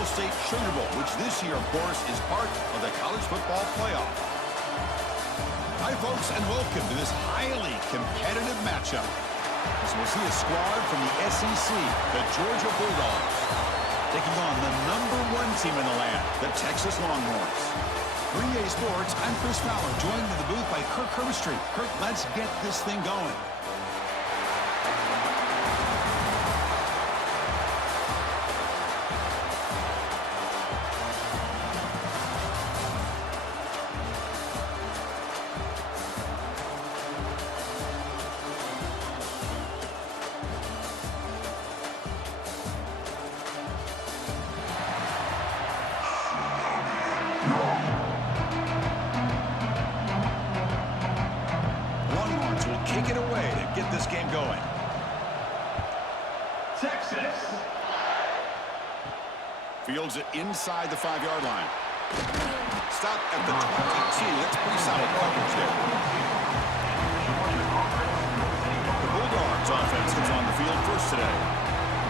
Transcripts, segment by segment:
Ohio State Sugar Bowl, which this year, of course, is part of the college football playoff. Hi, folks, and welcome to this highly competitive matchup. As we'll see a squad from the SEC, the Georgia Bulldogs, taking on the #1 team in the land, the Texas Longhorns. 3A Sports, I'm Chris Fowler, joined in the booth by Kirk Herbstreit. Kirk, let's get this thing going. Longhorns will kick it away to get this game going. Texas. Fields it inside the 5-yard line. Stop at the 22. That's pretty solid coverage there. The Bulldogs offense is on the field first today.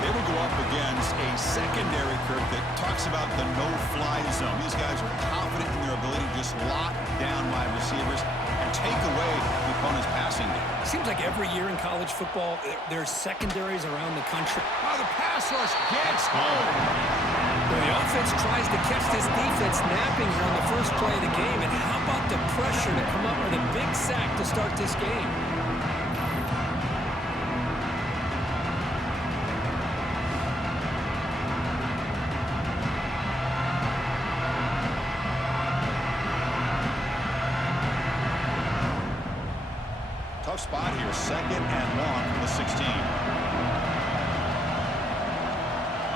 They will go up against a secondary, Kirk, that talks about the no-fly zone. These guys are confident in their ability to just lock down wide receivers and take away the opponent's passing game. Seems like every year in college football, there's secondaries around the country. Oh, the pass rush gets home. When the offense tries to catch this defense napping here on the first play of the game, and how about the pressure to come up with a big sack to start this game? Tough spot here, 2nd and long from the 16.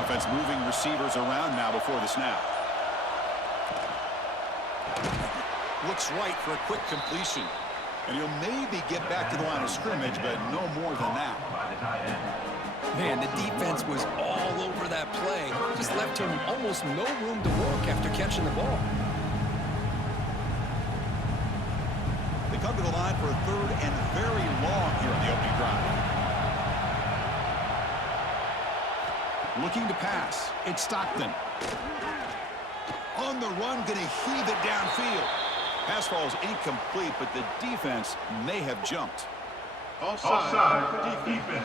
Offense moving receivers around now before the snap. Looks right for a quick completion. And he'll maybe get back to the line of scrimmage, but no more than that. Man, the defense was all over that play. Just left him almost no room to work after catching the ball. They come to the line for a 3rd and very long here in the opening drive. Looking to pass. It's Stockton. On the run, going to heave it downfield. Pass falls incomplete, but the defense may have jumped. Offside for defense.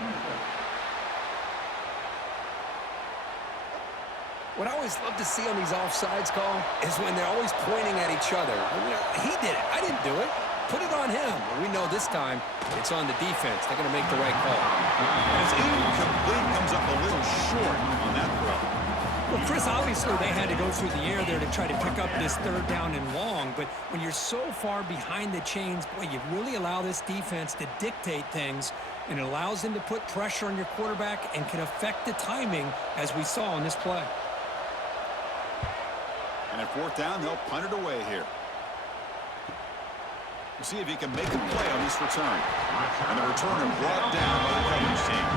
What I always love to see on these offsides call is when they're always pointing at each other. He did it. I didn't do it. Put it on him. We know this time it's on the defense. They're going to make the right call. As incomplete comes up a little short on that throw. Well, Chris, obviously they had to go through the air there to try to pick up this 3rd down and long, but when you're so far behind the chains, boy, you really allow this defense to dictate things, and it allows them to put pressure on your quarterback and can affect the timing, as we saw on this play. And at 4th down, they'll punt it away here. We'll see if he can make a play on this return. And the returner brought down by the coverage team.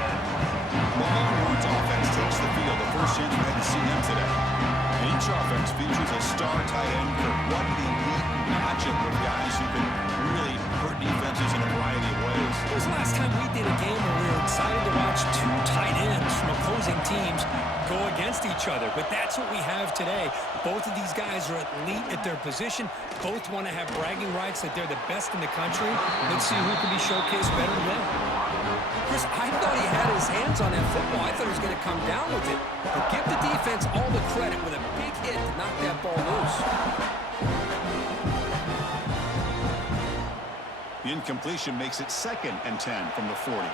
The Longhorns offense takes the field. The first chance we had to see them today. And each offense features a star tight end. What an elite matchup with guys who can really hurt defenses in a variety of ways. When was the last time we did a game where we were excited to watch 2 tight ends from opposing teams go against each other? But that's what we have today. Both of these guys are elite at their position. Both want to have bragging rights that they're the best in the country. Let's see who can be showcased better than them. Chris, I thought he had his hands on that football. I thought he was going to come down with it. But give the defense all the credit with a big hit to knock that ball loose. The incompletion makes it 2nd and 10 from the 40.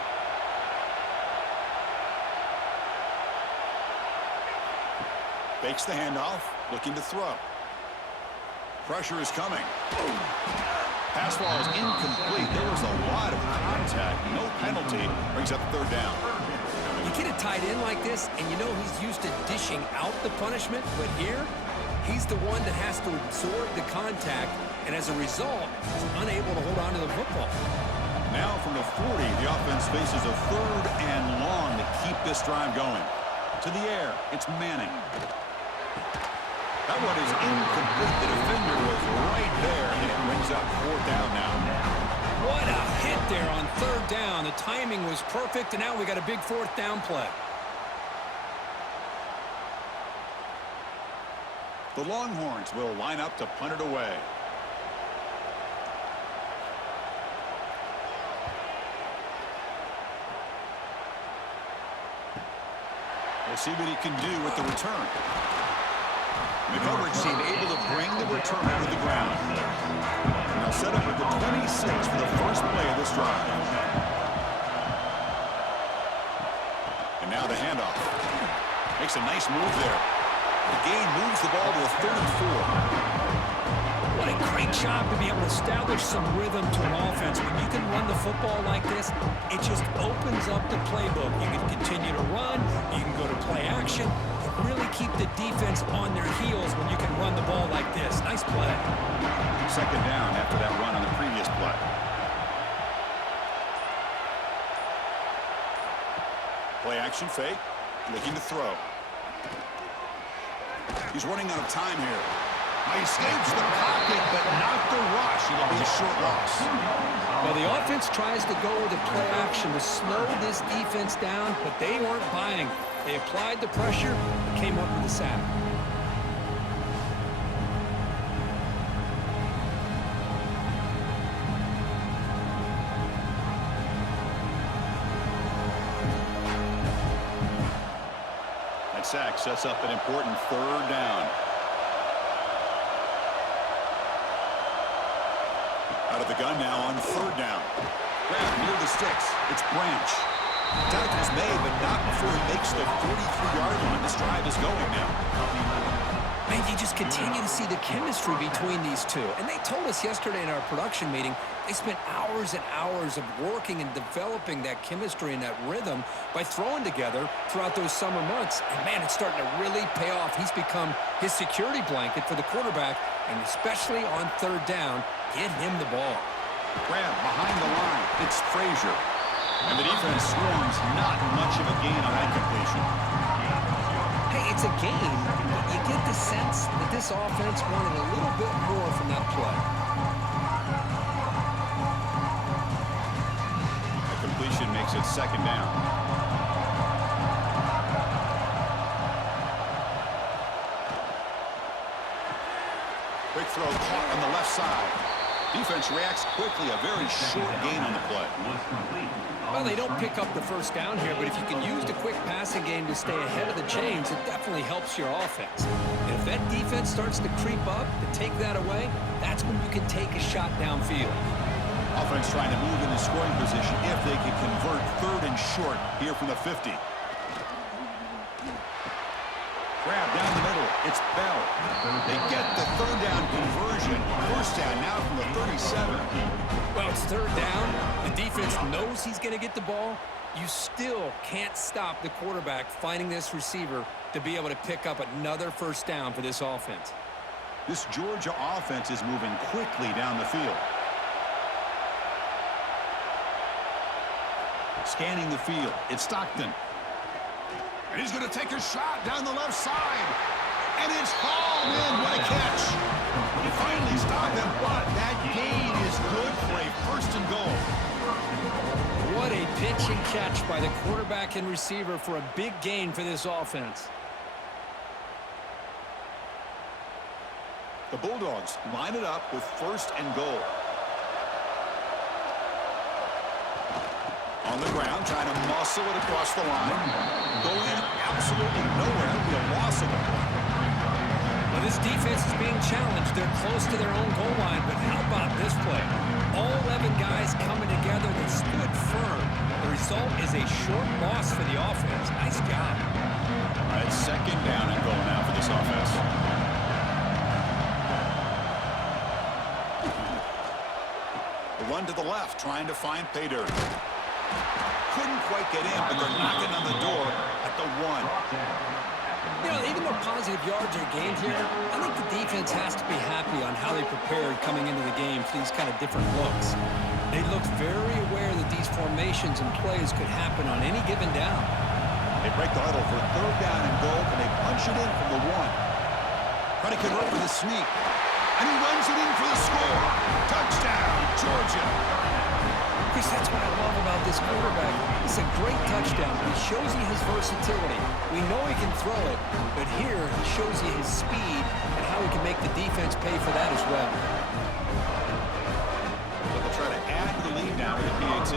Fakes the handoff, looking to throw. Pressure is coming. Pass ball is incomplete. There was a lot of contact. No penalty. Brings up 3rd down. You get a tight end like this, and you know he's used to dishing out the punishment, but here, he's the one that has to absorb the contact, and as a result, he's unable to hold on to the football. Now from the 40, the offense faces a 3rd and long to keep this drive going. To the air, it's Manning. That one is incomplete. The defender was right there, and it brings up 4th down now. What a hit there on 3rd down. The timing was perfect, and now we got a big 4th down play. The Longhorns will line up to punt it away. We'll see what he can do with the return. The coverage team able to bring the returner to the ground. Now set up at the 26 for the first play of this drive. And now the handoff. Makes a nice move there. The gain moves the ball to a 3rd and 4. What a great job to be able to establish some rhythm to an offense. When you can run the football like this, it just opens up the playbook. You can continue to run. You can go to play action. Really keep the defense on their heels when you can run the ball like this. Nice play. 2nd down after that run on the previous play. Play action fake. Looking to throw. He's running out of time here. He escapes the pocket, but not the rush. It'll be a short loss. Well, the offense tries to go with the play action to slow this defense down, but they weren't buying. They applied the pressure and came up with a sack. That sack sets up an important 3rd down. Out of the gun now on 3rd down. Grab near the sticks. It's Branch. Tackle's made, but not before he makes the 43-yard line. This drive is going now. Man, you just continue to see the chemistry between these two. And they told us yesterday in our production meeting, they spent hours and hours of working and developing that chemistry and that rhythm by throwing together throughout those summer months. And, man, it's starting to really pay off. He's become his security blanket for the quarterback, and especially on 3rd down, get him the ball. Grab behind the line. It's Frazier. And the defense swarms. Not much of a gain on that completion. Hey, it's a game, but you get the sense that this offense wanted a little bit more from that play. The completion makes it 2nd down. Quick throw caught on the left side. Defense reacts quickly. A very short gain on the play. Well, they don't pick up the 1st down here, but if you can use the quick passing game to stay ahead of the chains, it definitely helps your offense. And if that defense starts to creep up to take that away, that's when you can take a shot downfield. Offense trying to move into scoring position if they can convert 3rd and short here from the 50. Grab down the middle. It's Bell. They get the 3rd down conversion. 1st down now from the 37. Well, it's 3rd down. The defense knows he's going to get the ball. You still can't stop the quarterback finding this receiver to be able to pick up another 1st down for this offense. This Georgia offense is moving quickly down the field. Scanning the field. It's Stockton. And he's going to take a shot down the left side. And it's hauled in. What a catch. He finally stopped him, but that gain is good for a 1st and goal. What a pitch and catch by the quarterback and receiver for a big gain for this offense. The Bulldogs line it up with 1st and goal. On the ground, trying to muscle it across the line. Going absolutely nowhere. It'll be a loss of the play. Well, this defense is being challenged. They're close to their own goal line, but how about this play? All 11 guys coming together that stood firm. The result is a short loss for the offense. Nice job. All right, 2nd down and goal now for this offense. The run to the left, trying to find pay dirt. Couldn't quite get in, but they're knocking on the door at the 1. You know, even though positive yards are gained here, I think the defense has to be happy on how they prepared coming into the game for these kind of different looks. They looked very aware that these formations and plays could happen on any given down. They break the huddle for 3rd down and goal, and they punch it in from the 1. Trying to convert with a sneak. And he runs it in for the score. Touchdown, Georgia. Chris, that's what I love about this quarterback. It's a great touchdown. He shows you his versatility. We know he can throw it, but here he shows you his speed and how he can make the defense pay for that as well. So they'll try to add to the lead now with the PAT.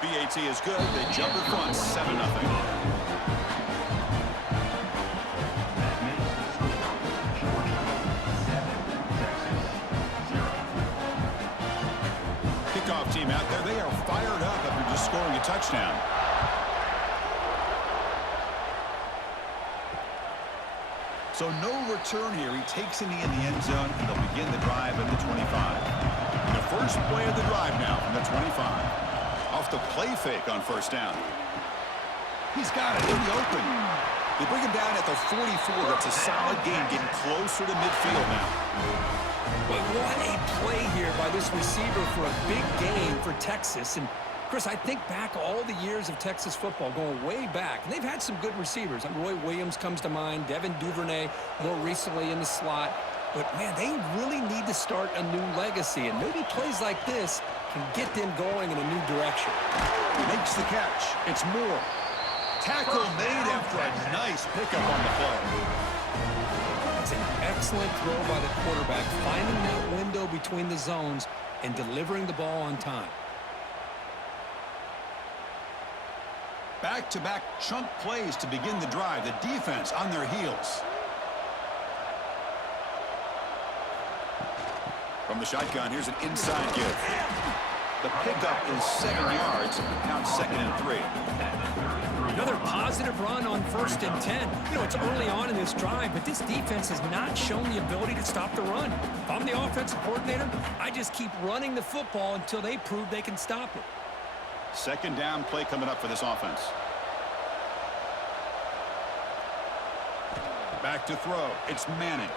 PAT is good. They jump in front, 7-0. Kickoff team out there. They are fired up after just scoring a touchdown. So no return here. He takes it in the end zone, and they'll begin the drive at the 25. And the first play of the drive now from the 25. Off the play fake on first down. He's got it in the open. They bring him down at the 44. That's a solid game, getting closer to midfield now. But what a play here by this receiver for a big game for Texas. And, Chris, I think back all the years of Texas football, going way back, and they've had some good receivers. Roy Williams comes to mind, Devin Duvernay more recently in the slot. But, man, they really need to start a new legacy, and maybe plays like this can get them going in a new direction. Makes the catch. It's Moore. Tackle made after a nice pickup on the play. It's an excellent throw by the quarterback, finding that window between the zones and delivering the ball on time. Back-to-back chunk plays to begin the drive. The defense on their heels. From the shotgun, here's an inside give. The pickup is 7 yards. Now it's 2nd and 3. Another positive run on 1st and 10. You know, it's early on in this drive, but this defense has not shown the ability to stop the run. If I'm the offensive coordinator, I just keep running the football until they prove they can stop it. 2nd down play coming up for this offense. Back to throw. It's Manning.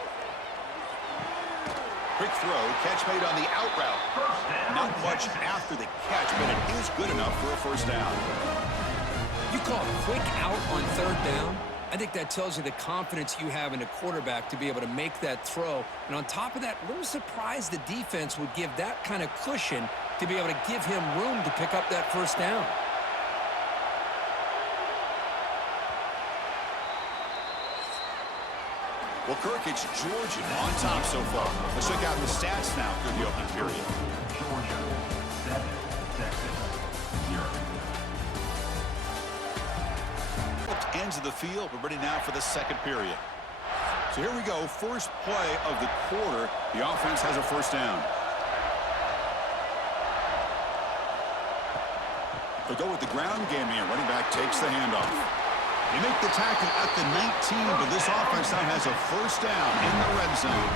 Quick throw. Catch made on the out route. Not much after the catch, but it is good enough for a first down. You call a quick out on 3rd down? I think that tells you the confidence you have in a quarterback to be able to make that throw. And on top of that, a little surprised the defense would give that kind of cushion to be able to give him room to pick up that first down. Well, Kirk, it's Georgia on top so far. Let's check out the stats now through the opening period. Georgia 7, Texas 0. Ends of the field. We're ready now for the 2nd period. So here we go. First play of the quarter. The offense has a first down. They'll go with the ground game here. Running back takes the handoff. They make the tackle at the 19, but this offense now has a first down in the red zone.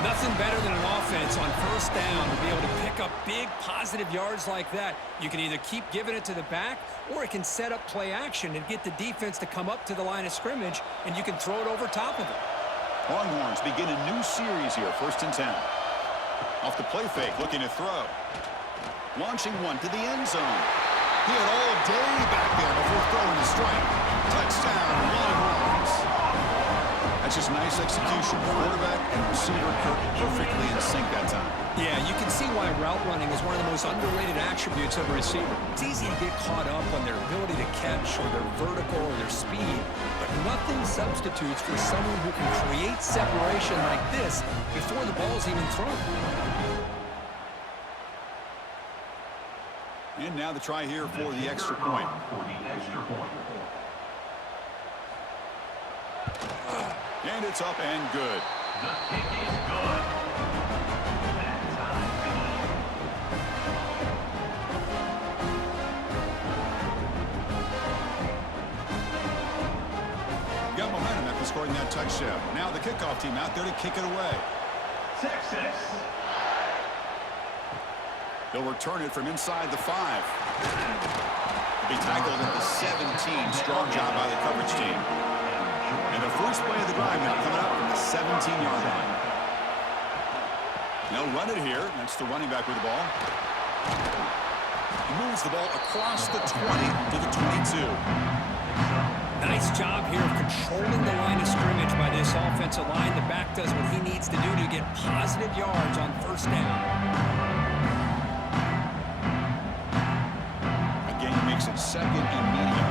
Nothing better than an offense on 1st down to be able to pick up big positive yards like that. You can either keep giving it to the back, or it can set up play action and get the defense to come up to the line of scrimmage, and you can throw it over top of it. Longhorns begin a new series here, 1st and 10. Off the play fake, looking to throw. Launching one to the end zone. He had all day back there before throwing the strike. Touchdown, Longhorns. That's just nice execution. Quarterback and receiver perfectly in sync that time. Yeah, you can see why route running is one of the most underrated attributes of a receiver. It's easy to get caught up on their ability to catch or their vertical or their speed, but nothing substitutes for someone who can create separation like this before the ball's even thrown. And now the try here for the extra point. And it's up and good. The kick is good. Got momentum after scoring that touchdown. Now the kickoff team out there to kick it away. Texas. They'll return it from inside the 5. Be tackled at the 17. Strong job by the coverage team. And the first play of the drive now coming up from the 17-yard line. They'll run it here. That's the running back with the ball. He moves the ball across the 20 to the 22. Nice job here of controlling the line of scrimmage by this offensive line. The back does what he needs to do to get positive yards on first down. Again, he makes it second and medium.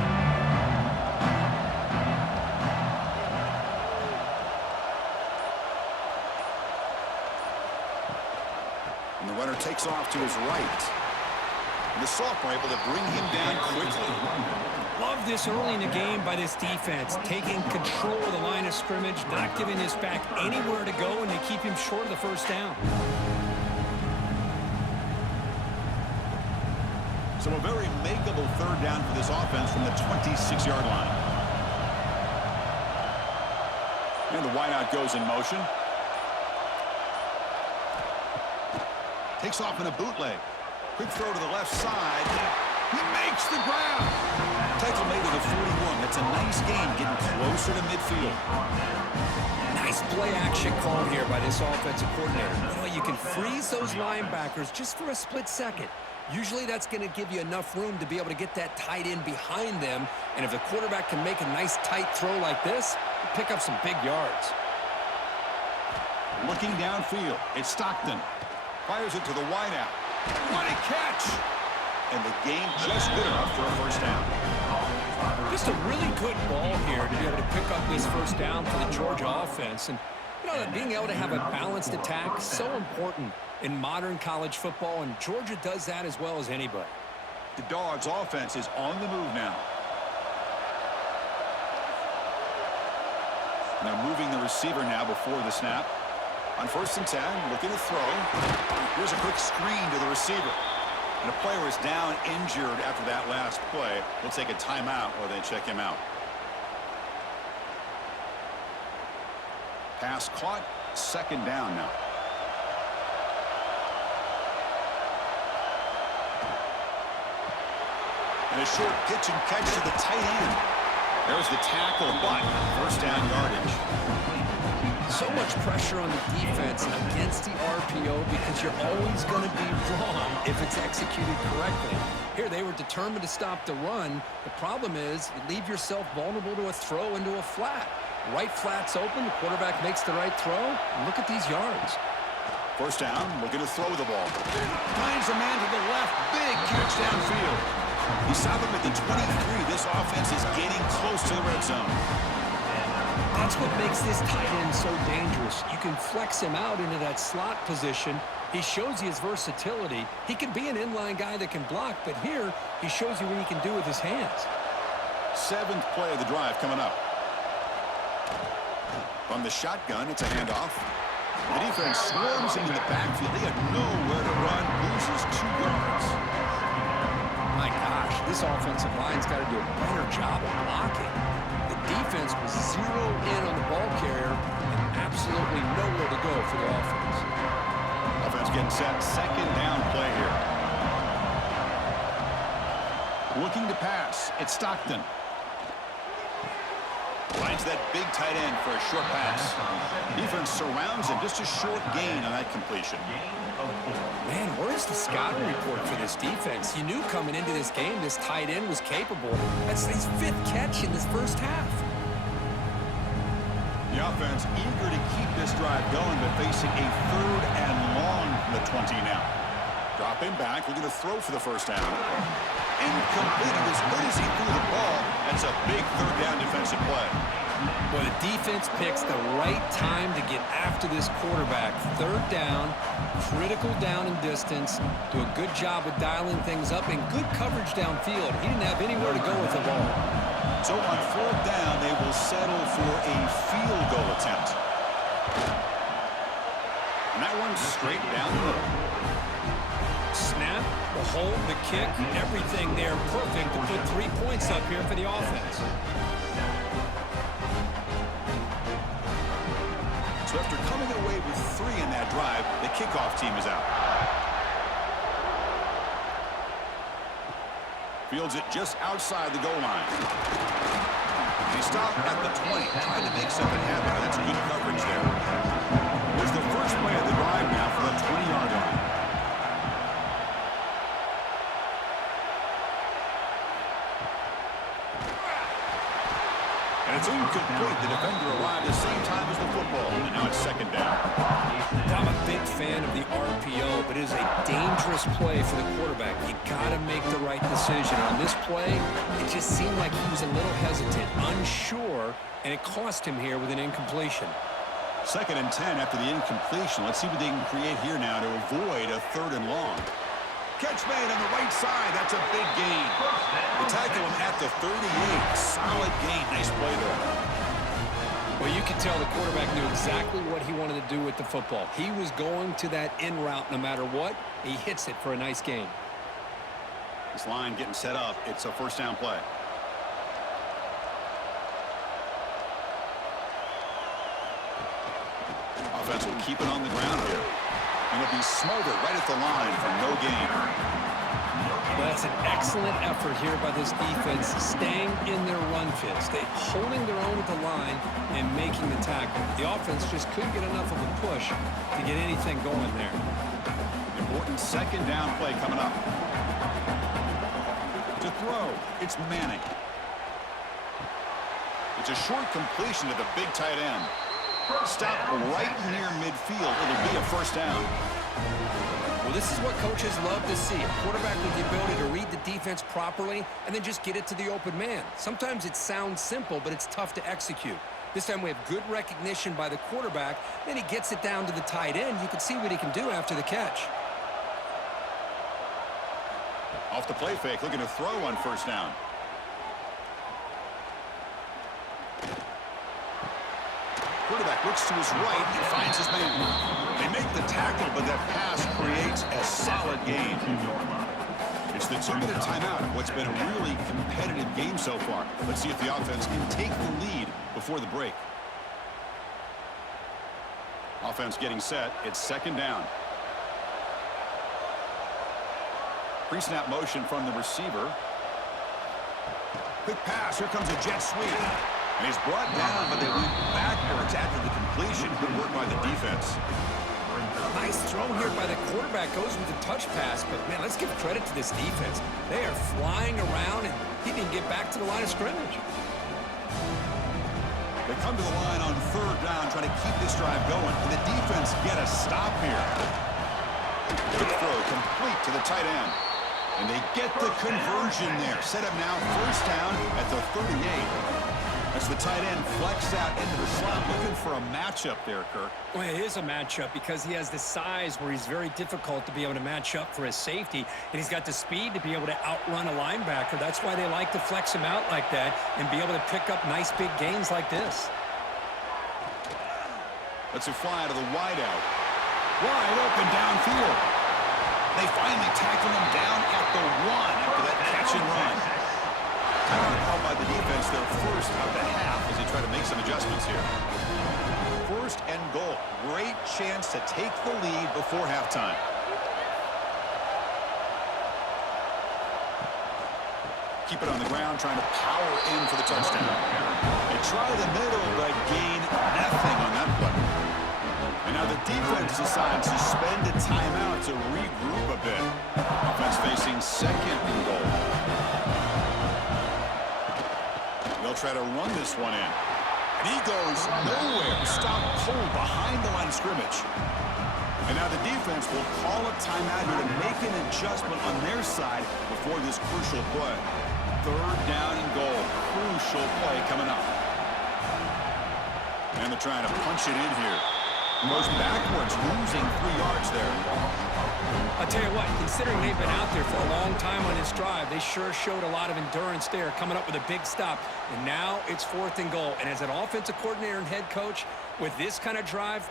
And the runner takes off to his right. And the sophomore able to bring him down quickly. Love this early in the game by this defense, taking control of the line of scrimmage, not giving this back anywhere to go, and they keep him short of the first down. So a very makeable third down for this offense from the 26-yard line. And the wideout goes in motion. Takes off in a bootleg. Quick throw to the left side. He makes the grab. Tackle made to the 41. That's a nice game, getting closer to midfield. Nice play-action call here by this offensive coordinator. You know, you can freeze those linebackers just for a split second. Usually that's going to give you enough room to be able to get that tight end behind them. And if the quarterback can make a nice tight throw like this, pick up some big yards. Looking downfield, it's Stockton. Fires it to the wideout. What a catch! And the game just good enough for a first down. Just a really good ball here to be able to pick up this first down for the Georgia offense. And, you know, being able to have a balanced attack is so important in modern college football, and Georgia does that as well as anybody. The Dogs' offense is on the move now. They're moving the receiver now before the snap. On 1st and 10, looking to throw. Here's a quick screen to the receiver. And a player is down injured after that last play. We'll take a timeout while they check him out. Pass caught, second down now. And a short pitch and catch to the tight end. There's the tackle, but first down yardage. So much pressure on the defense against the RPO because you're always going to be wrong if it's executed correctly. Here, they were determined to stop the run. The problem is you leave yourself vulnerable to a throw into a flat. Right flat's open, the quarterback makes the right throw. Look at these yards. First down, looking to throw the ball. Finds a man to the left, big catch downfield. He stopped him at the 23. This offense is getting close to the red zone. That's what makes this tight end so dangerous. You can flex him out into that slot position. He shows you his versatility. He can be an inline guy that can block, but here he shows you what he can do with his hands. 7th play of the drive coming up. From the shotgun, it's a handoff. The defense swarms him in the backfield. They have nowhere to run, loses 2 yards. My gosh, this offensive line's got to do a better job of blocking. The defense was zeroed in on the ball carrier and absolutely nowhere to go for the offense. Offense getting set, second down play here. Looking to pass, it's Stockton. Finds that big tight end for a short pass. Defense surrounds him, just a short gain on that completion. Man, where's the scouting report for this defense? You knew coming into this game this tight end was capable. That's his 5th catch in this first half. The offense eager to keep this drive going, but facing a 3rd and long from the 20 now. Dropping back, looking to throw for the first down. Incomplete. As good as he threw the ball, that's a big 3rd down defensive play. Well, the defense picks the right time to get after this quarterback. 3rd down, critical down and distance. Do a good job of dialing things up and good coverage downfield. He didn't have anywhere to go with the ball. So on 4th down, they will settle for a field goal attempt. And that one's straight down the middle. Snap, the hold, the kick, everything there perfect to put 3 points up here for the offense. So after coming away with 3 in that drive, the kickoff team is out. Fields it just outside the goal line. He stopped at the 20, trying to make something happen. That's good coverage there. Here's the first play of the drive now for the 20-yard line. And it's incomplete. The defender arrived at the same time as the football. And now it's second down. I'm a big fan of the RPO, but it is a dangerous play for the quarterback. You got to make the right decision. On this play, it just seemed like he was a little hesitant, unsure, and it cost him here with an incompletion. 2nd and 10 after the incompletion. Let's see what they can create here now to avoid a 3rd and long. Catch made on the right side. That's a big gain. They tackle him at the 38. Solid gain. Nice play there. Well, you can tell the quarterback knew exactly what he wanted to do with the football. He was going to that in route no matter what. He hits it for a nice gain. This line getting set up. It's a 1st down play. Offense will keep it on the ground here. And it'll be smothered right at the line for no gain. Well, that's an excellent effort here by this defense, staying in their run fits. They holding their own at the line and making the tackle. The offense just couldn't get enough of a push to get anything going there. Important 2nd down play coming up. To throw, it's Manning. It's a short completion to the big tight end. Stop right near midfield. It'll be a 1st down. Well, this is what coaches love to see. A quarterback with the ability to read the defense properly and then just get it to the open man. Sometimes it sounds simple, but it's tough to execute. This time we have good recognition by the quarterback. Then he gets it down to the tight end. You can see what he can do after the catch. Off the play fake, looking to throw on 1st down. Quarterback looks to his right and finds his man. They make the tackle, but that pass creates a solid gain. It's the 2-minute timeout of what's been a really competitive game so far. Let's see if the offense can take the lead before the break. Offense getting set. It's 2nd down. Pre-snap motion from the receiver. Quick pass. Here comes a jet sweep. And he's brought down, but they went backwards after the completion. Good work by the defense. Nice throw here by the quarterback. Goes with a touch pass, but, man, let's give credit to this defense. They are flying around, and he didn't get back to the line of scrimmage. They come to the line on 3rd down, trying to keep this drive going. Can the defense get a stop here? Good throw, complete to the tight end. And they get the conversion there. Set up now 1st down at the 38. As the tight end flex out into the slot, looking for a matchup there, Kirk. Well, it is a matchup because he has the size where he's very difficult to be able to match up for his safety, and he's got the speed to be able to outrun a linebacker. That's why they like to flex him out like that and be able to pick up nice big gains like this. Let's fly out of the wideout. Wide open downfield. They finally tackle him down at the 1 after that catch and run. Called by the defense their 1st of the half as they try to make some adjustments here. 1st and goal. Great chance to take the lead before halftime. Keep it on the ground, trying to power in for the touchdown. They try the middle, but gain nothing on that play. And now the defense decides to spend a timeout to regroup a bit. Offense facing 2nd and goal. They'll try to run this one in. And he goes nowhere. Stopped cold behind the line of scrimmage. And now the defense will call a timeout here to make an adjustment on their side before this crucial play. 3rd down and goal. Crucial play coming up. And they're trying to punch it in here. Goes backwards, losing 3 yards there. I'll tell you what, considering they've been out there for a long time on this drive, they sure showed a lot of endurance there, coming up with a big stop. And now it's 4th and goal. And as an offensive coordinator and head coach, with this kind of drive,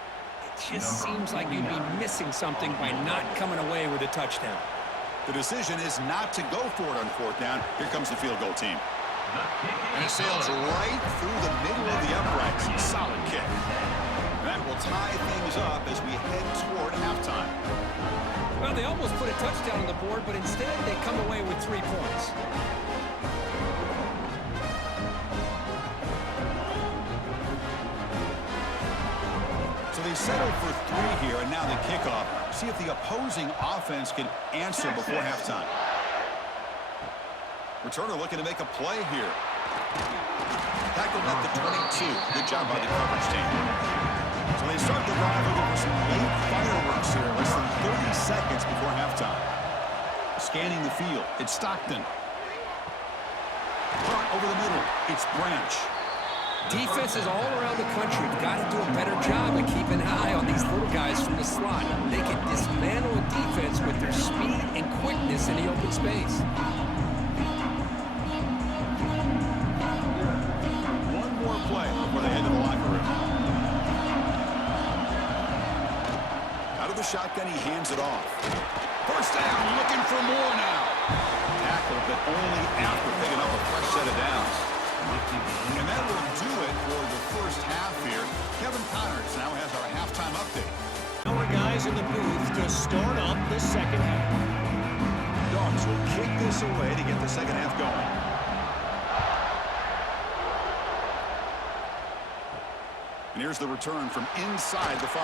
it just seems like you'd be missing something by not coming away with a touchdown. The decision is not to go for it on 4th down. Here comes the field goal team. And it sails right through the middle of the uprights. Solid kick. That will tie things up as we head toward halftime. Well, they almost put a touchdown on the board, but instead they come away with 3 points. So they settle for 3 here, and now the kickoff. See if the opposing offense can answer before halftime. Returner looking to make a play here. Tackled at the 22. Good job by the coverage team. So they start the drive looking for some late fireworks here. Less than 30 seconds before halftime. Scanning the field. It's Stockton. Over the middle. It's Branch. Defenses all around the country have got to do a better job of keeping an eye on these little guys from the slot. They can dismantle a defense with their speed and quickness in the open space. One more play before they head to the locker room. Out of the shotgun, he hands it off. First down, looking for more now. Tackled, but only after picking up a fresh set of downs. And that will do it for the first half here. Kevin Connors now has our halftime update. Our guys in the booth to start up the second half. Dogs will kick this away to get the second half going. And here's the return from inside the 5.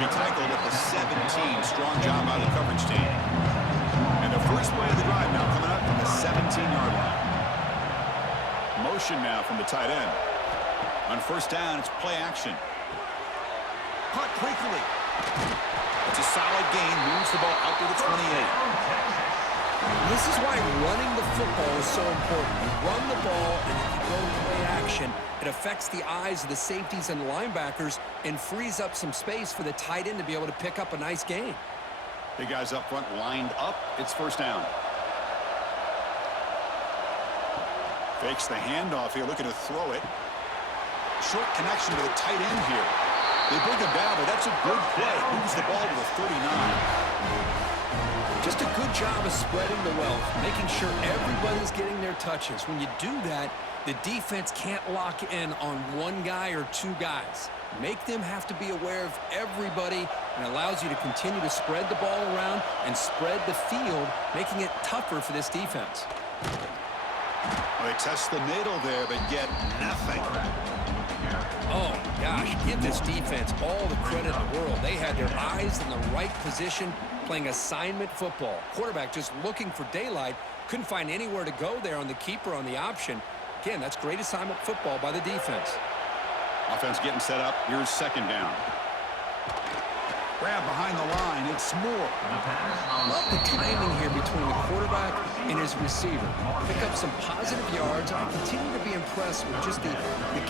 He tackled at the 17. Strong job by the coverage team. And the first play of the drive now coming up from the 17-yard line. Motion now from the tight end. On first down, it's play action. Caught quickly. It's a solid gain. Moves the ball out to the 28. This is why running the football is so important. You run the ball, and if you go to play action, it affects the eyes of the safeties and linebackers and frees up some space for the tight end to be able to pick up a nice gain. Big guys up front lined up. It's first down. Fakes the handoff here, looking to throw it. Short connection to the tight end here. They bring him down, but that's a good play. Moves the ball to the 39. Just a good job of spreading the wealth, making sure everybody's getting their touches. When you do that, the defense can't lock in on one guy or two guys. Make them have to be aware of everybody, and allows you to continue to spread the ball around and spread the field, making it tougher for this defense. Well, they test the middle there, but get nothing. Oh, gosh, give this defense all the credit in the world. They had their eyes in the right position, playing assignment football. Quarterback just looking for daylight, couldn't find anywhere to go there on the keeper on the option. Again, that's great assignment football by the defense. Offense getting set up. Here's second down. Grab behind the line. It's Moore. Love the timing here between the quarterback and his receiver. Pick up some positive yards. I continue to be impressed with just the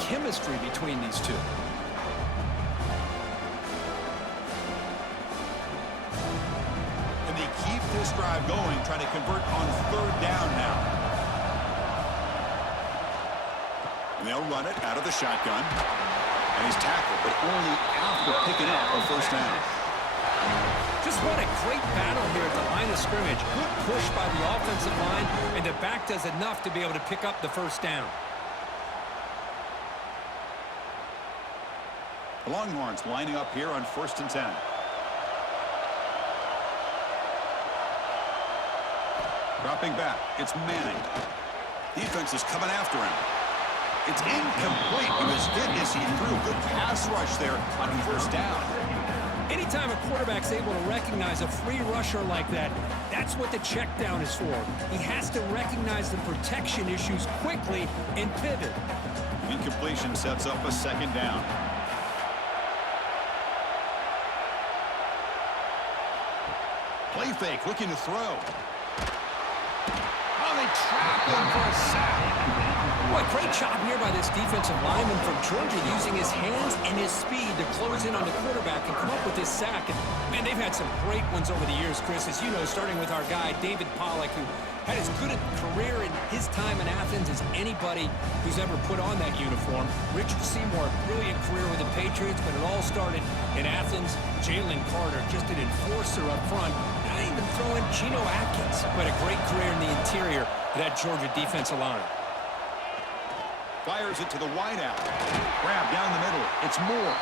chemistry between these two. And they keep this drive going, trying to convert on third down now. And they'll run it out of the shotgun. And he's tackled, but only after picking up a first down. Just what a great battle here at the line of scrimmage. Good push by the offensive line, and the back does enough to be able to pick up the first down. The Longhorns lining up here on 1st and 10. Dropping back, it's Manning. Defense is coming after him. It's incomplete. He was hit as he threw. Good pass rush there on first down. Anytime a quarterback's able to recognize a free rusher like that, that's what the check down is for. He has to recognize the protection issues quickly and pivot. Incompletion sets up a second down. Play fake, looking to throw. Oh, they trap him for a sack. What great job here by this defensive lineman from Georgia, using his hands and his speed to close in on the quarterback and come up with this sack. And, man, they've had some great ones over the years, Chris, as you know, starting with our guy, David Pollack, who had as good a career in his time in Athens as anybody who's ever put on that uniform. Richard Seymour, brilliant career with the Patriots, but it all started in Athens. Jalen Carter, just an enforcer up front. Not even throwing Geno Atkins, but a great career in the interior of that Georgia defensive line. Fires it to the wideout. Grab down the middle. It's Moore.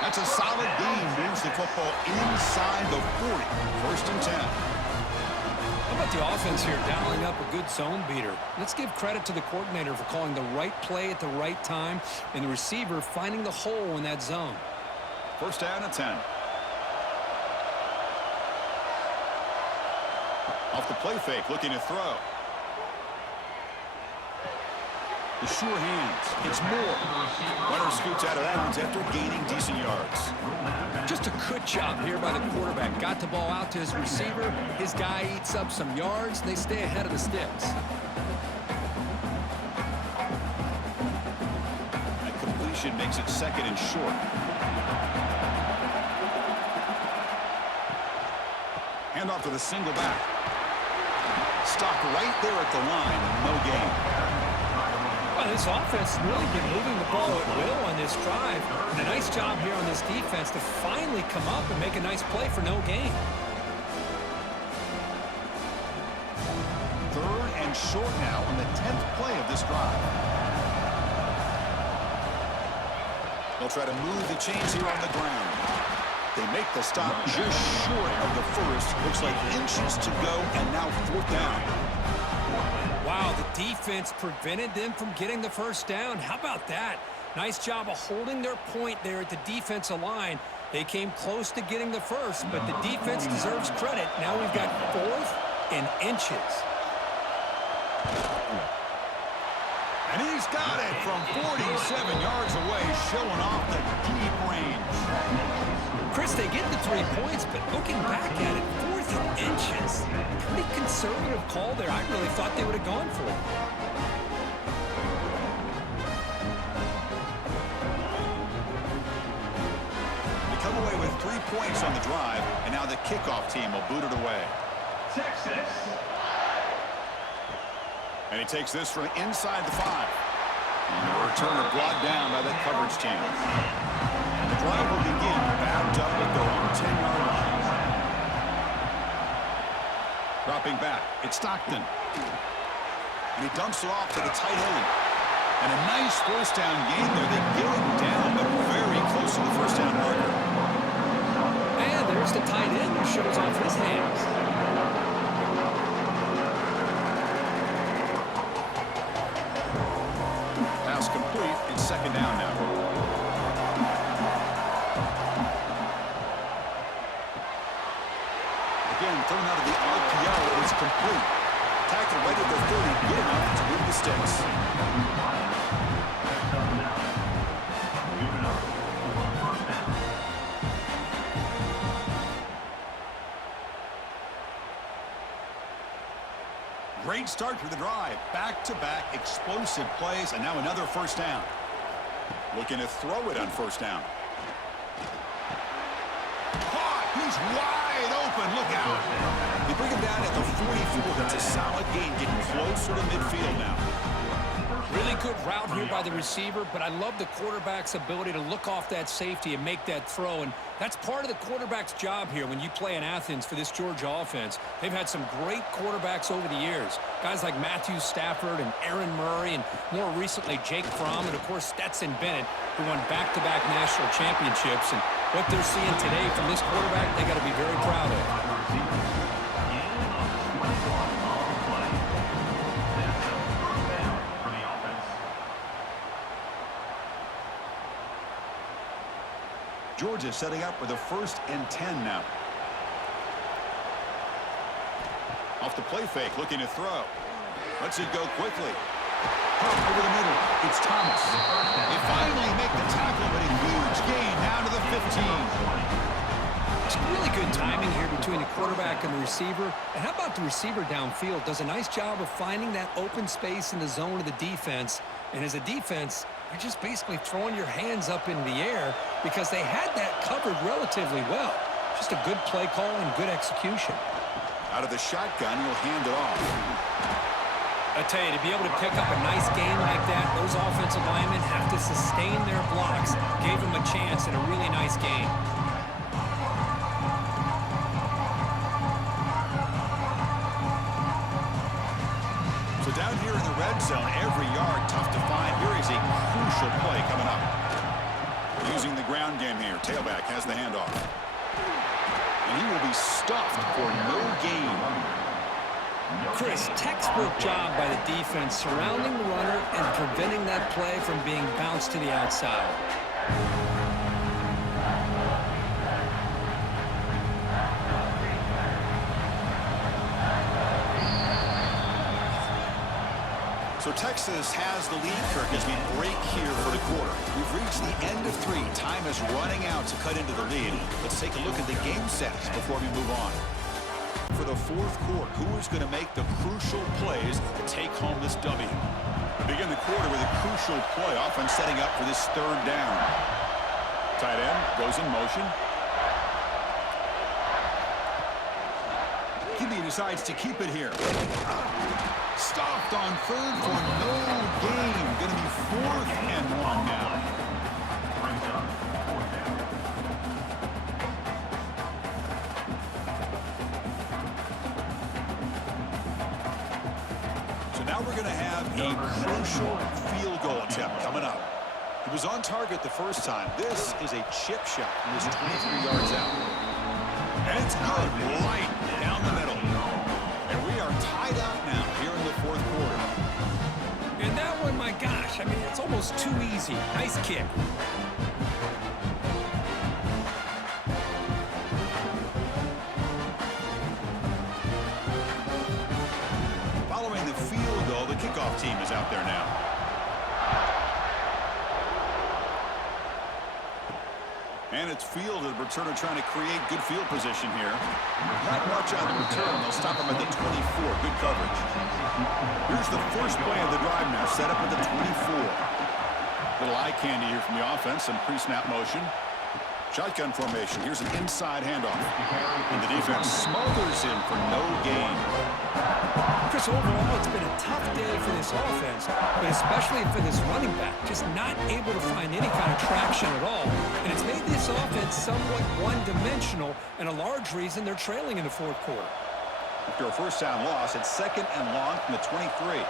That's a solid gain. Moves the football inside the 40. 1st and 10. How about the offense here dialing up a good zone beater? Let's give credit to the coordinator for calling the right play at the right time and the receiver finding the hole in that zone. 1st down and 10. Off the play fake, looking to throw. The sure hands. It's Moore. Runner scoots out of bounds after gaining decent yards. Just a good job here by the quarterback. Got the ball out to his receiver. His guy eats up some yards. They stay ahead of the sticks. That completion makes it second and short. Hand off to the single back. Stopped right there at the line. No gain. Well, this offense has really been moving the ball at will on this drive. And a nice job here on this defense to finally come up and make a nice play for no gain. Third and short now on the 10th play of this drive. They'll try to move the chains here on the ground. They make the stop just short of the first. Looks like inches to go, and now fourth down. Wow, the defense prevented them from getting the first down. How about that? Nice job of holding their point there at the defensive line. They came close to getting the first, but the defense deserves credit. Now we've got fourth and inches. And he's got it from 47 yards away, showing off the deep range. Chris, they get the 3 points, but looking back at it, fourth and inches. Pretty conservative call there. I really thought they would have gone for it. They come away with 3 points on the drive, and now the kickoff team will boot it away. Texas. And he takes this from inside the 5. And a returner brought down by the coverage team. And the drive will begin backed up at their own 10-yard line. Dropping back, it's Stockton. And he dumps it off to the tight end. And a nice first down gain there. They get it down, but very close to the first down marker. And there's the tight end who shows off his hands. Pass complete. It's second down now. Again, thrown out of the RPO. It's complete. Tackle right at the 30. Good enough to move the sticks. Great start for the drive. Back-to-back explosive plays, and now another first down. Looking to throw it on first down. Caught! He's wide open. Look out. They bring him down at the 44. That's a solid gain, getting closer to midfield now. Really good route here by the receiver, but I love the quarterback's ability to look off that safety and make that throw. And that's part of the quarterback's job here when you play in Athens for this Georgia offense. They've had some great quarterbacks over the years. Guys like Matthew Stafford and Aaron Murray, and more recently Jake Fromm, and of course Stetson Bennett, who won back-to-back national championships. And what they're seeing today from this quarterback, they got to be very proud of. Georgia setting up with a 1st and 10 now. Off the play fake, looking to throw. Lets it go quickly. Pump over the middle. It's Thomas. They finally make the tackle, but a huge gain down to the 15. Some really good timing here between the quarterback and the receiver. And how about the receiver downfield? Does a nice job of finding that open space in the zone of the defense. And as a defense, you're just basically throwing your hands up in the air because they had that covered relatively well. Just a good play call and good execution. Out of the shotgun, he'll hand it off. I tell you, to be able to pick up a nice game like that, those offensive linemen have to sustain their blocks. Gave them a chance in a really nice game. So down here in the red zone, every yard tough to find. Here is a crucial play coming up. Using the ground game here. Tailback has the handoff. And he will be stuffed for no gain. Chris, textbook job by the defense surrounding the runner and preventing that play from being bounced to the outside. So Texas has the lead, Kirk, as we break here for the quarter. We've reached the end of 3. Time is running out to cut into the lead. Let's take a look at the game sets before we move on. For the fourth quarter, who is going to make the crucial plays to take home this W? We begin the quarter with a crucial play, offense setting up for this third down. Tight end goes in motion. He decides to keep it here. Stopped on third for no gain. Going to be 4th and 1 now. Brings up 4th down. So now we're going to have a crucial field goal attempt coming up. He was on target the first time. This is a chip shot from his 23 yards out. And it's good right down the middle. And we are tied up now here in the fourth quarter. And that one, my gosh, I mean, it's almost too easy. Nice kick. Following the field goal, the kickoff team is out there now. And it's fielded. Returner trying to create good field position here. Not much on the return. They'll stop him at the 24. Good coverage. Here's the first play of the drive now. Set up at the 24. Little eye candy here from the offense. Some pre-snap motion. Shotgun formation. Here's an inside handoff. And the defense smothers him for no gain. Chris, overall, it's been a tough day for this offense, but especially for this running back. Just not able to find any kind of traction at all. And it's made this offense somewhat one-dimensional, and a large reason they're trailing in the fourth quarter. After a first down loss, it's 2nd and long from the 23.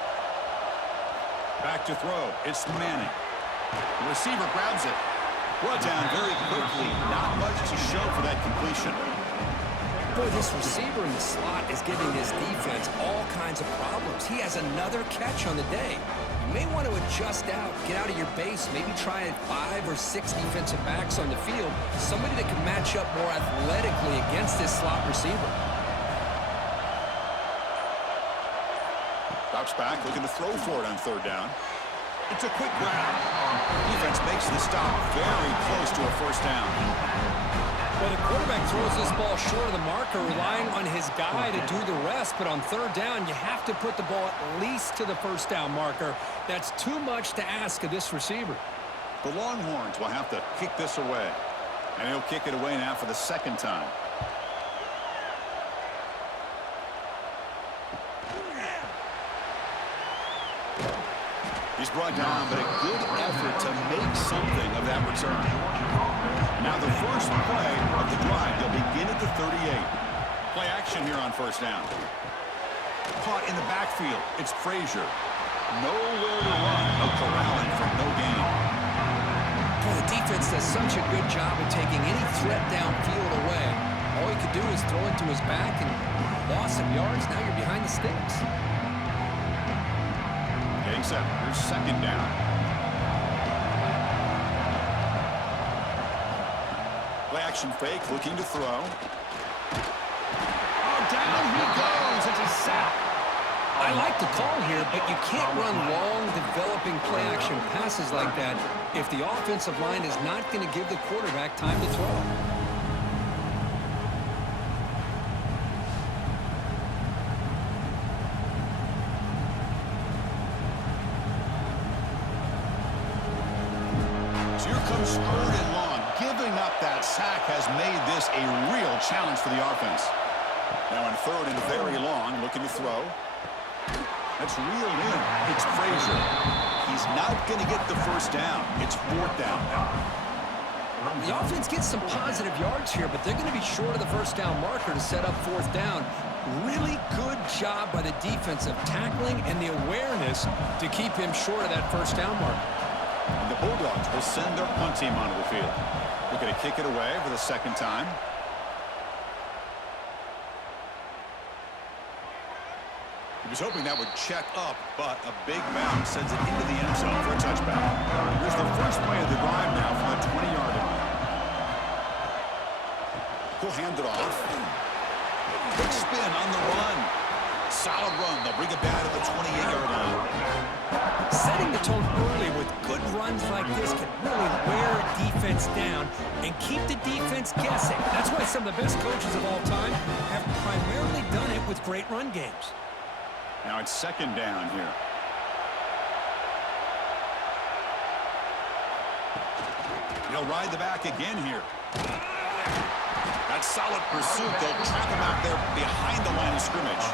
Back to throw. It's Manning. The receiver grabs it. Brought down very quickly. Not much to show for that completion. Boy, this receiver in the slot is giving his defense all kinds of problems. He has another catch on the day. You may want to adjust out, get out of your base, maybe try 5 or 6 defensive backs on the field, somebody that can match up more athletically against this slot receiver. Drops back, looking to throw for it on 3rd down. It's a quick grab. Defense makes the stop very close to a first down. Well, the quarterback throws this ball short of the marker, relying on his guy to do the rest. But on 3rd down, you have to put the ball at least to the first down marker. That's too much to ask of this receiver. The Longhorns will have to kick this away. And he'll kick it away now for the 2nd time. He's brought down, but a good effort to make something of that return. Now the first play of the drive, they'll begin at the 38. Play action here on 1st down. Caught in the backfield. It's Frazier. Nowhere to run. No corralling for no gain. Well, the defense does such a good job of taking any threat downfield away. All he could do is throw it to his back and lost some yards. Now you're behind the sticks. Getting set. Here's 2nd down. Play action fake, looking to throw. Oh, down he goes. It's a sack. I like the call here, but you can't run long, developing play-action passes like that if the offensive line is not going to give the quarterback time to throw. Comes 3rd and long. Giving up that sack has made this a real challenge for the offense. Now on 3rd and very long, looking to throw. That's reeled in. It's Frazier. He's not going to get the first down. It's 4th down now. The offense gets some positive yards here, but they're going to be short of the first down marker to set up 4th down. Really good job by the defense of tackling and the awareness to keep him short of that first down marker. And the Bulldogs will send their punt team onto the field. They're going to kick it away for the 2nd time. He was hoping that would check up, but a big bounce sends it into the end zone for a touchback. Here's the first play of the drive now from the 20-yard line. He'll hand it off. Quick spin on the run. Solid run. They'll bring it back to the 28-yard line. Setting the tone early with good runs like this can really wear a defense down and keep the defense guessing. That's why some of the best coaches of all time have primarily done it with great run games. Now it's second down here. He'll ride the back again here. That's solid pursuit. They'll trap him out there behind the line of scrimmage.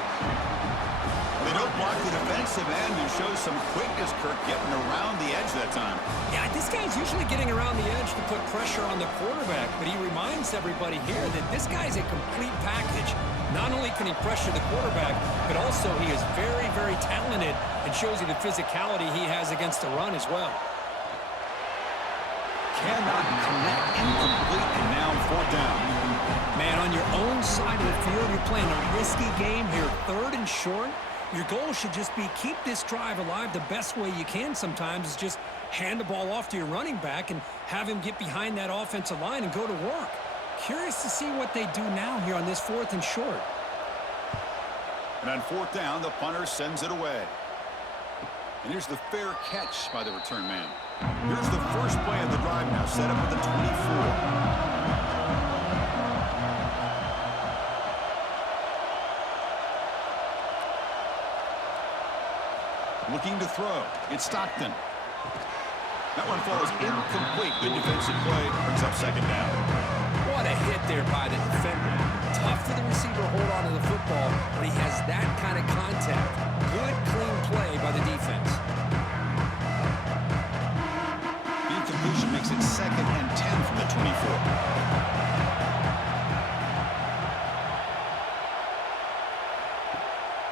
They don't block the defensive end, who shows some quickness, Kirk, getting around the edge that time. Yeah, this guy's usually getting around the edge to put pressure on the quarterback, but he reminds everybody here that this guy's a complete package. Not only can he pressure the quarterback, but also he is very, very talented and shows you the physicality he has against the run as well. Cannot connect, incomplete, and now fourth down. Man, on your own side of the field, you're playing a risky game here, 3rd and short. Your goal should just be keep this drive alive the best way you can sometimes is just hand the ball off to your running back and have him get behind that offensive line and go to work. Curious to see what they do now here on this 4th and short. And on fourth down, the punter sends it away. And here's the fair catch by the return man. Here's the first play of the drive now, set up at the 24. Looking to throw. It's Stockton. That one falls incomplete. Good defensive play. Brings up second down. What a hit there by the defender. Tough for the receiver to hold on to the football, but he has that kind of contact. Good, clean play by the defense. The incompletion makes it 2nd and 10 from the 24.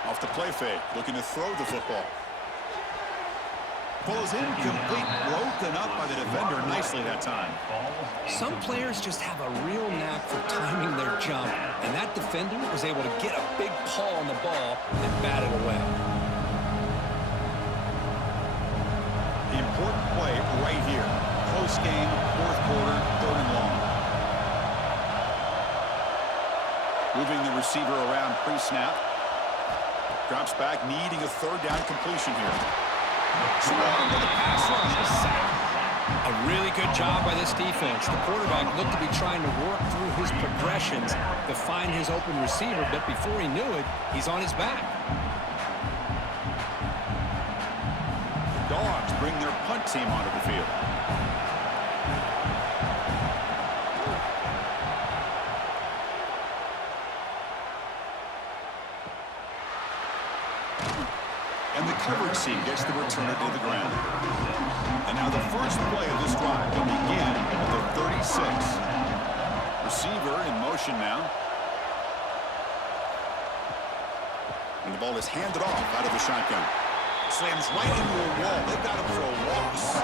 Off the play fake. Looking to throw the football. Falls incomplete, broken up by the defender nicely that time. Some players just have a real knack for timing their jump, and that defender was able to get a big paw on the ball and bat it away. The important play right here. Close game, 4th quarter, 3rd and long. Moving the receiver around pre-snap. Drops back, needing a 3rd down completion here. Swarmed with a pass rush, a sack. A really good job by this defense. The quarterback looked to be trying to work through his progressions to find his open receiver, but before he knew it, he's on his back. The Dogs bring their punt team onto the field. And the coverage team gets the returner to the ground. And now the first play of this drive will begin at the 36. Receiver in motion now. And the ball is handed off out of the shotgun. Slams right into a wall. They've got him for a loss.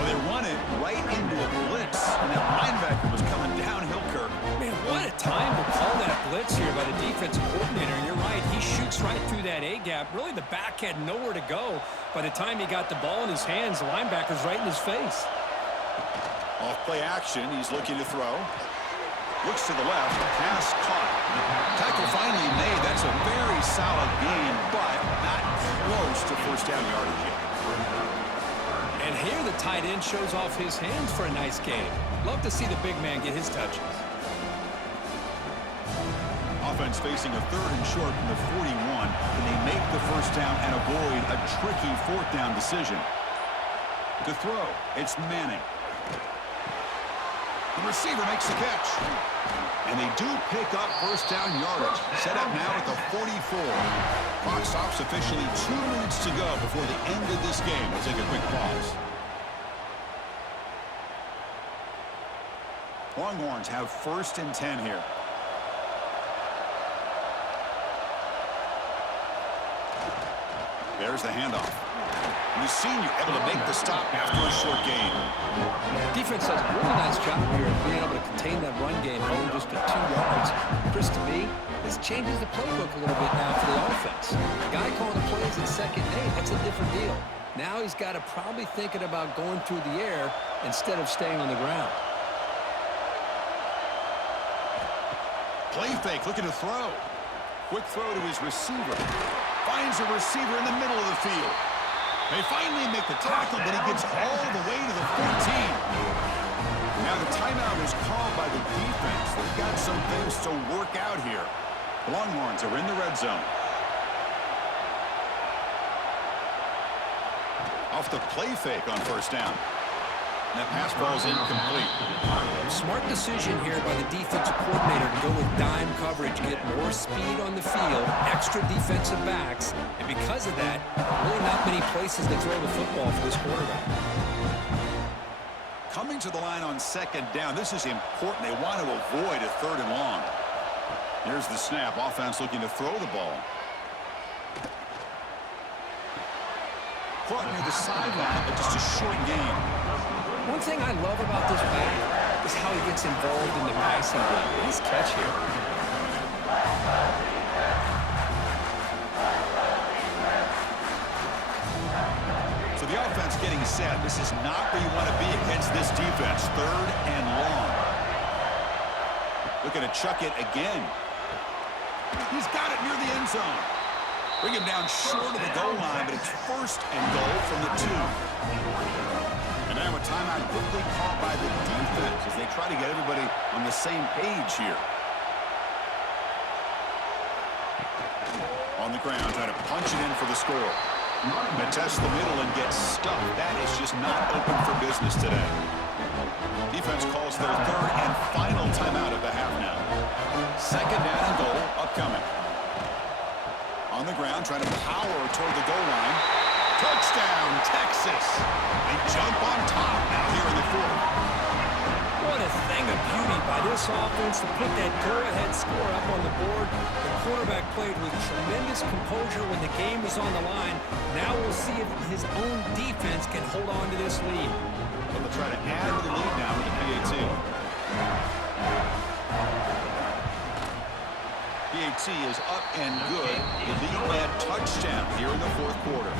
Well, they run it right into a blitz. And that linebacker was coming downhill, Kirk. Man, what a time to call that blitz here by the defensive coordinator. And you're right, he shoots right through that A-gap. Really, the back had nowhere to go. By the time he got the ball in his hands, the linebacker's right in his face. Off play action, he's looking to throw. Looks to the left, pass caught. Tackle finally made. That's a very solid gain, but not close to first down yardage yet. And here the tight end shows off his hands for a nice game. Love to see the big man get his touches. Offense facing a 3rd and short from the 41. Can they make the first down and avoid a tricky 4th down decision? To throw, it's Manning. The receiver makes the catch. And they do pick up first down yardage. Set up now at the 44. Clock stops officially 2 minutes to go before the end of this game. We'll take a quick pause. Longhorns have 1st and 10 here. There's the handoff. And the senior able to make the stop after a short gain. Defense does a really nice job here of being able to contain that run game home just to 2 yards. Chris, to me, this changes the playbook a little bit now for the offense. The guy calling the plays at 2nd and 8, that's a different deal. Now he's got to probably thinking about going through the air instead of staying on the ground. Play fake, looking to throw. Quick throw to his receiver. Finds a receiver in the middle of the field. They finally make the tackle, but he gets all the way to the 14. Now the timeout is called by the defense. They've got some things to work out here. The Longhorns are in the red zone. Off the play fake on first down. That pass ball is incomplete. Smart decision here by the defensive coordinator to go with dime coverage, get more speed on the field, extra defensive backs, and because of that, really not many places to throw the football for this quarterback. Coming to the line on second down, this is important. They want to avoid a third and long. Here's the snap. Offense looking to throw the ball. Caught near the sideline, but just a short gain. One thing I love about this back is how he gets involved in the passing game. Nice catch here. So the offense getting set. This is not where you want to be against this defense. Third and long. Looking to chuck it again. He's got it near the end zone. Bring him down short of the goal line, but it's first and goal from the 2. And now a timeout quickly caught by the defense as they try to get everybody on the same page here. On the ground, trying to punch it in for the score. They test the middle and get stuck. That is just not open for business today. Defense calls their third and final timeout of the half now. Second down and goal upcoming. On the ground, trying to power toward the goal line. Touchdown, Texas. They jump on top now here in the fourth. What a thing of beauty by this offense to put that go-ahead score up on the board. The quarterback played with tremendous composure when the game was on the line. Now we'll see if his own defense can hold on to this lead. Well, they'll try to add to the lead now with the PAT. PAT is up and good. The lead led touchdown here in the fourth quarter.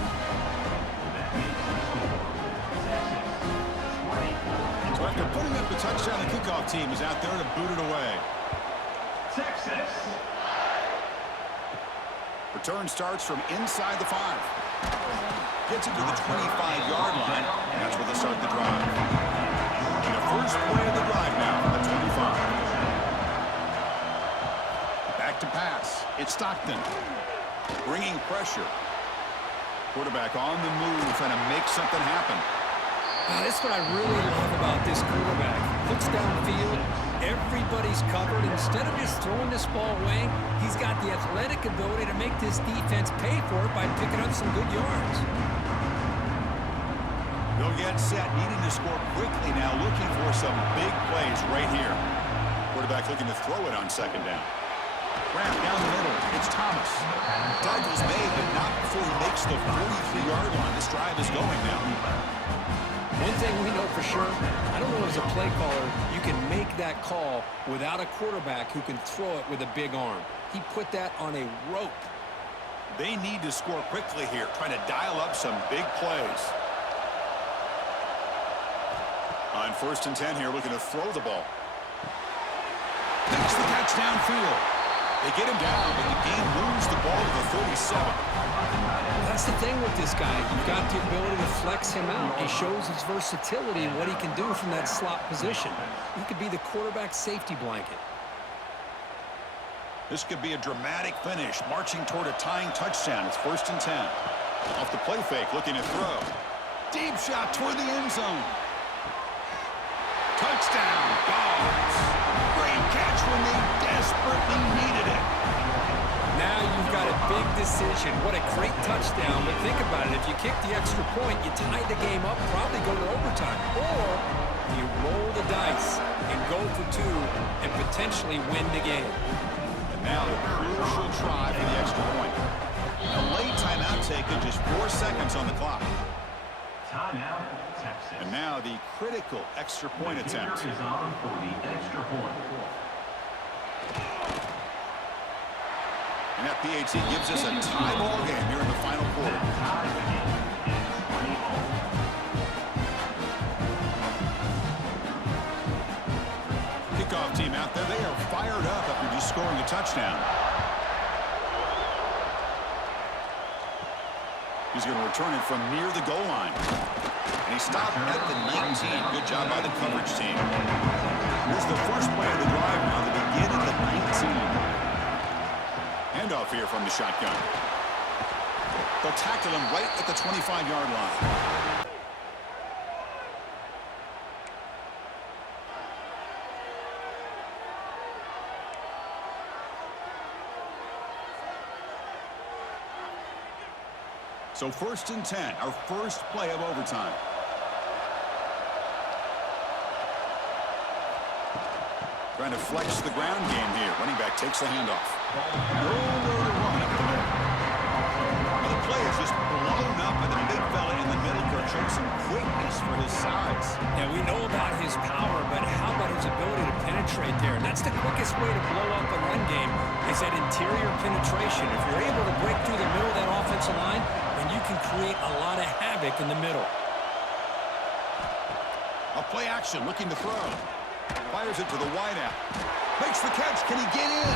So after putting up the touchdown, the kickoff team is out there to boot it away. Texas. Return starts from inside the 5. Gets it to the 25-yard line, and that's where they start the drive. And the first play of the drive now from the 25. To pass. It's Stockton. Bringing pressure. Quarterback on the move, trying to make something happen. That's what I really love about this quarterback. Looks downfield. Everybody's covered. Instead of just throwing this ball away, he's got the athletic ability to make this defense pay for it by picking up some good yards. They'll get set, needing to score quickly now, looking for some big plays right here. Quarterback looking to throw it on second down. Grant down the middle. It's Thomas. Tackle's made, but not before he makes the 43-yard line. This drive is going now. One thing we know for sure, I don't know as a play caller, you can make that call without a quarterback who can throw it with a big arm. He put that on a rope. They need to score quickly here, trying to dial up some big plays. On first and 10 here, looking to throw the ball. Makes the catch downfield. They get him down, but the game moves the ball to the 37. Well, that's the thing with this guy. You've got the ability to flex him out. He shows his versatility and what he can do from that slot position. He could be the quarterback safety blanket. This could be a dramatic finish, marching toward a tying touchdown. It's first and 10. Off the play fake, looking to throw. Deep shot toward the end zone. Touchdown, Dogs. Great catch when they desperately needed it. Now you've got a big decision. What a great touchdown. But think about it. If you kick the extra point, you tie the game up, probably go to overtime. Or you roll the dice and go for 2 and potentially win the game. And now the crucial try for the extra point. A late timeout taken, just 4 seconds on the clock. Timeout, Texas. And now the critical extra point attempt. Is on for the extra point. And that PAT gives us a tie ball game here in the final quarter. Kickoff team out there, they are fired up after just scoring a touchdown. He's going to return it from near the goal line. And he stopped at the 19. Good job by the coverage team. Here's the first play of the drive now. They begin at the 19. Handoff here from the shotgun. They'll tackle him right at the 25-yard line. So 1st and 10, our first play of overtime. Trying to flex the ground game here. Running back takes the handoff. Nowhere to run up the middle. Now the play is just blown up by the big fella in the middle. Could show some quickness for his size. Yeah, we know about his power, but how about his ability to penetrate there? And that's the quickest way to blow up a run game is that interior penetration. If you're able to break through the middle of that offensive line, then you can create a lot of havoc in the middle. A play action, looking to throw. Fires it to the wideout. Makes the catch. Can he get in?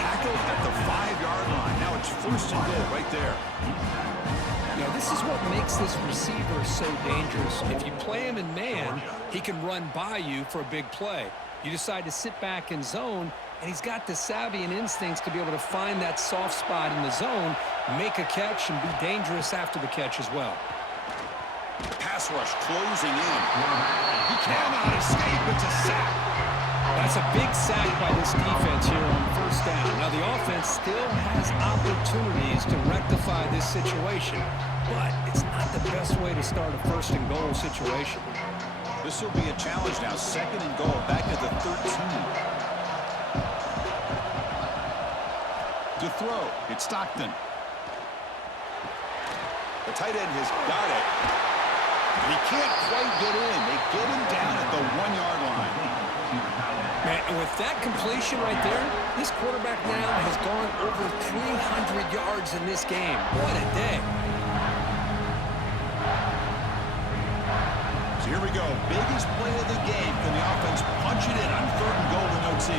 Tackled at the 5-yard line. Now it's 1st and goal right there. Now, this is what makes this receiver so dangerous. If you play him in man, he can run by you for a big play. You decide to sit back in zone, and he's got the savvy and instincts to be able to find that soft spot in the zone, make a catch, and be dangerous after the catch as well. Pass rush closing in. He cannot escape. It's a sack. That's a big sack by this defense here on 1st down. Now, the offense still has opportunities to rectify this situation, but it's not the best way to start a 1st and goal situation. This will be a challenge now. 2nd and goal, back at the 13. To throw, it's Stockton. The tight end has got it. And he can't quite get in. They get him down at the 1-yard line. Man, and with that completion right there, this quarterback now has gone over 300 yards in this game. What a day. So here we go. Biggest play of the game. Can the offense punch it in on 3rd and goal in OT?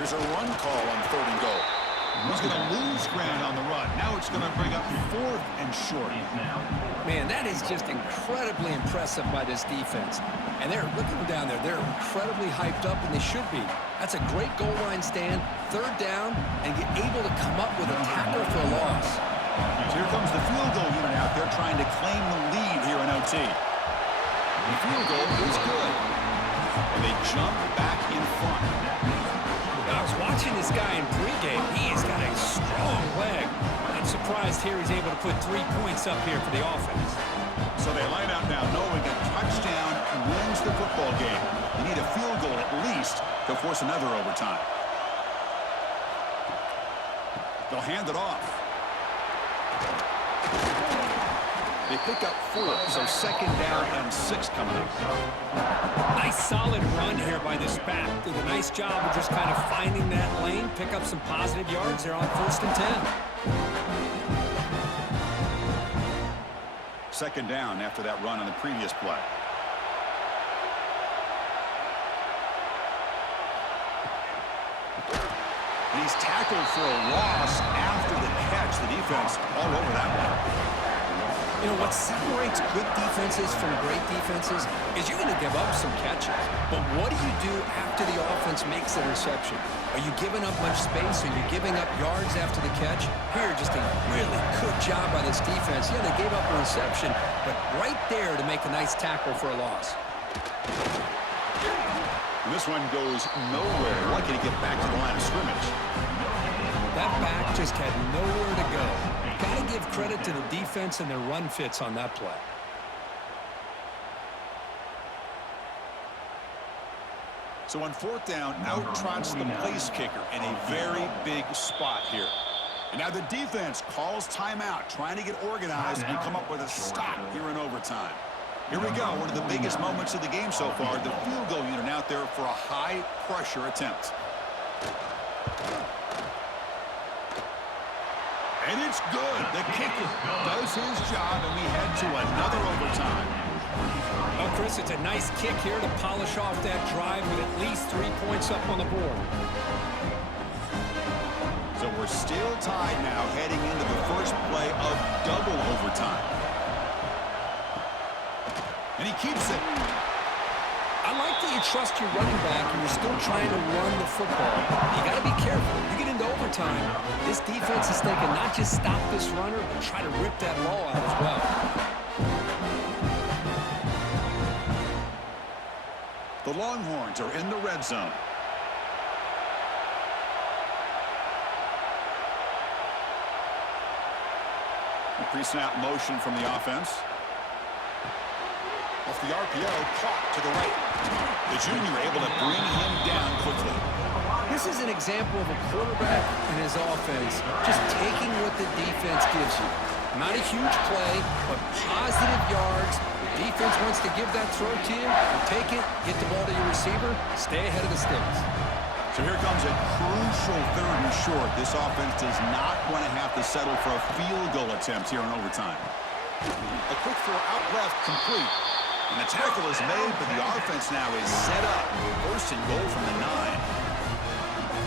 Here's a run call on 3rd and goal. He's going to lose ground on the run. Now it's going to bring up 4th and short. Man, that is just incredibly impressive by this defense. And they're looking down there. They're incredibly hyped up, and they should be. That's a great goal line stand, 3rd down, and get able to come up with a tackle for a loss. So here comes the field goal unit out there trying to claim the lead here in OT. The field goal is good. And they jump back in front. I was watching this guy in pregame. He has got a strong leg. I'm surprised here he's able to put 3 points up here for the offense. So they line out now knowing a touchdown wins the football game. You need a field goal at least to force another overtime. They'll hand it off. They pick up 4, so 2nd down and 6 coming up. Nice solid run here by this back. Did a nice job of just kind of finding that lane, pick up some positive yards there on 1st and 10. 2nd down after that run on the previous play. And he's tackled for a loss after the catch. The defense all over that one. You know, what separates good defenses from great defenses is you're going to give up some catches. But what do you do after the offense makes the reception? Are you giving up much space? Are you giving up yards after the catch? Here, just a really good job by this defense. Yeah, they gave up a reception, but right there to make a nice tackle for a loss. And this one goes nowhere. Lucky to get back to the line of scrimmage. That back just had nowhere to go. Got to give credit to the defense and their run fits on that play. So on 4th down, out trots the place kicker in a very big spot here. And now the defense calls timeout, trying to get organized and come up with a stop here in overtime. Here we go, one of the biggest moments of the game so far, the field goal unit out there for a high-pressure attempt. And it's good. The kicker does his job, and we head to another overtime. Well, Chris, it's a nice kick here to polish off that drive with at least 3 points up on the board. So we're still tied now heading into the first play of double overtime. And he keeps it. I like that you trust your running back and you're still trying to run the football. You got to be careful. You get into overtime, this defense is thinking not just stop this runner, but try to rip that ball out as well. The Longhorns are in the red zone. A pre-snap motion from the offense. Off the RPO, caught to the right. The junior able to bring him down quickly. This is an example of a quarterback and his offense just taking what the defense gives you. Not a huge play, but positive yards. The defense wants to give that throw to you. You take it, get the ball to your receiver, stay ahead of the sticks. So here comes a crucial third and short. This offense does not want to have to settle for a field goal attempt here in overtime. A quick throw out left, complete. And the tackle is made, but the offense now is set up. First and goal from the 9.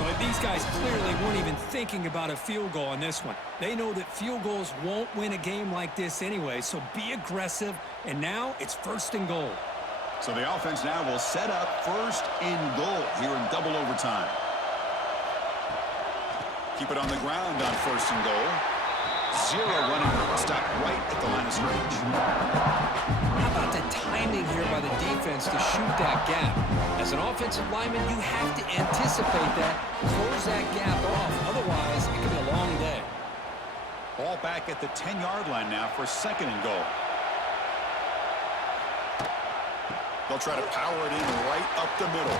But these guys clearly weren't even thinking about a field goal on this one. They know that field goals won't win a game like this anyway, so be aggressive. And now it's first and goal. So the offense now will set up first and goal here in double overtime. Keep it on the ground on first and goal. Zero running room. Stop right at the line of scrimmage. How about the timing here by the defense to shoot that gap? As an offensive lineman, you have to anticipate that, close that gap off. Otherwise, it could be a long day. Ball back at the 10-yard line now for second and goal. They'll try to power it in right up the middle.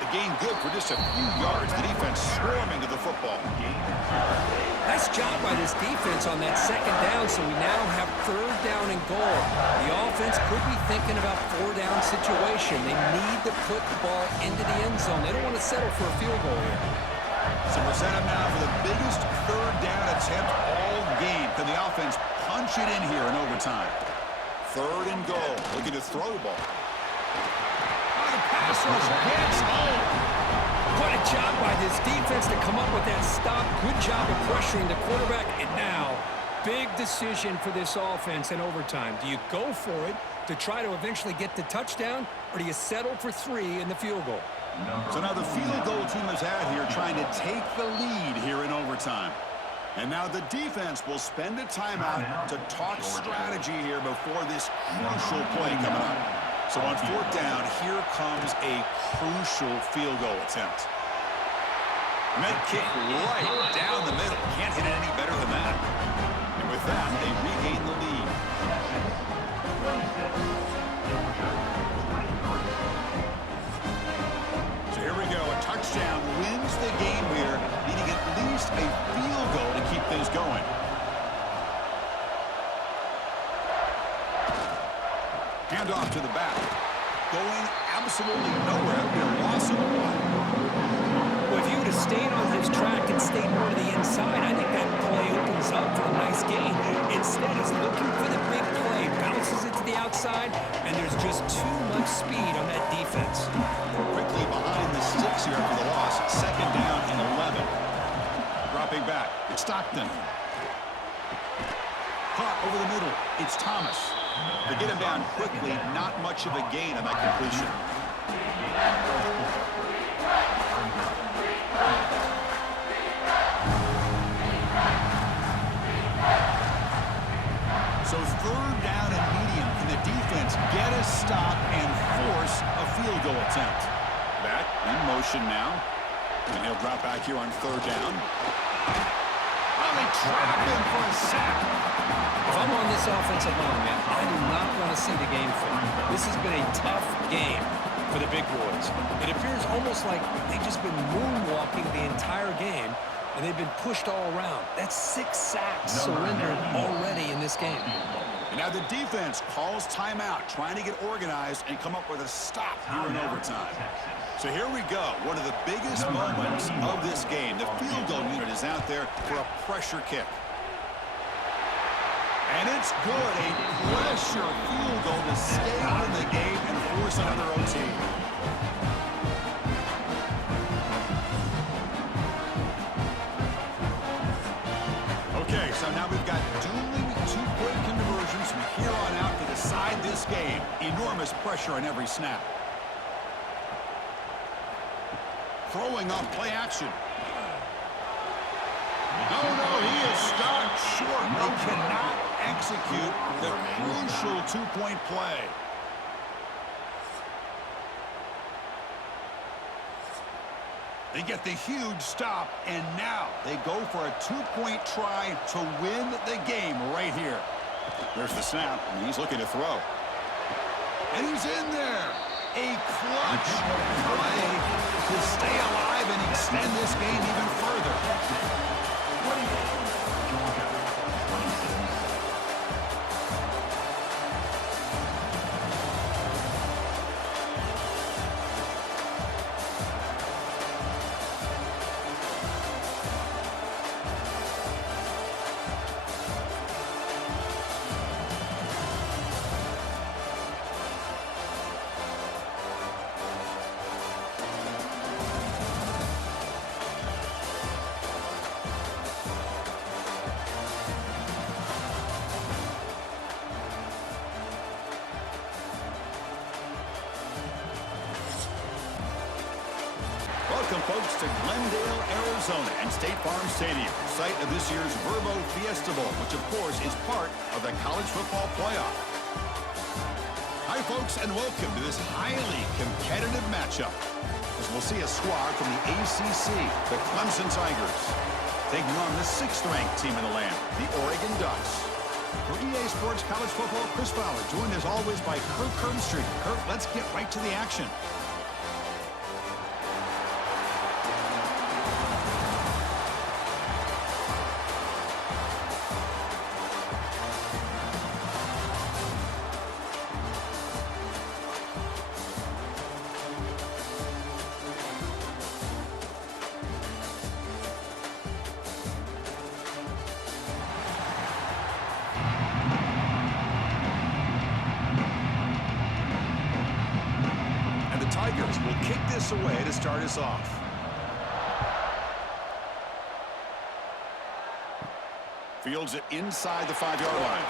The gain good for just a few yards. The defense swarming to the football. Nice job by this defense on that second down, so we now have third down and goal. The offense could be thinking about four-down situation. They need to put the ball into the end zone. They don't want to settle for a field goal here. So we're set up now for the biggest third down attempt all game. Can the offense punch it in here in overtime? Third and goal. Looking to throw the ball. The pass rush gets home. What a job by this defense to come up with that stop. Good job of pressuring the quarterback. And now, big decision for this offense in overtime. Do you go for it to try to eventually get the touchdown, or do you settle for 3 in the field goal? So now the field goal team is out here trying to take the lead here in overtime. And now the defense will spend a timeout to talk strategy here before this crucial play coming up. So on fourth down, here comes a crucial field goal attempt. Med kick right down the middle. Can't hit it any better than that. And with that, they regain the lead. So here we go. A touchdown wins the game here, needing at least a field goal to keep things going. Handoff to the back. Going absolutely nowhere. They're lost in the line. Well, if you would have stayed on his track and stayed more to the inside, I think that play opens up for a nice gain. Instead, he's looking for the big play. Bounces it to the outside, and there's just too much speed on that defense. Quickly behind the sticks here for the loss. Second down and 11. Dropping back. It's Stockton. Caught over the middle. It's Thomas. To get him down quickly, not much of a gain on that completion. So third down and medium. Can the defense get a stop and force a field goal attempt? Back in motion now. And he'll drop back here on third down. Oh, they trap him for a sack. If I'm on this offensive line, man, I do not want to see the game film. This has been a tough game for the big boys. It appears almost like they've just been moonwalking the entire game, and they've been pushed all around. That's 6 sacks surrendered already in this game. And now the defense calls timeout, trying to get organized and come up with a stop here in overtime. So here we go. One of the biggest moments of this game. The field goal unit is out there for a pressure kick. And it's good. A pressure field goal to stay in the game and force another OT. So now we've got dueling two-point conversions from here on out to decide this game. Enormous pressure on every snap. Throwing on play action. No, he is stopped short. They cannot execute the crucial two-point play. They get the huge stop, and now they go for a two-point try to win the game right here. There's the snap, and he's looking to throw. And he's in there. A clutch play to stay alive and extend this game even further. Welcome, folks, to Glendale, Arizona, and State Farm Stadium, site of this year's Verbo Fiesta Bowl, which, of course, is part of the college football playoff. Hi, folks, and welcome to this highly competitive matchup, as we'll see a squad from the ACC, the Clemson Tigers, taking on the 6th-ranked team in the land, the Oregon Ducks. For EA Sports College Football, Chris Fowler, joined as always by Kirk Herbstreit. Kirk, let's get right to the action. Tigers will kick this away to start us off. Fields it inside the 5-yard line.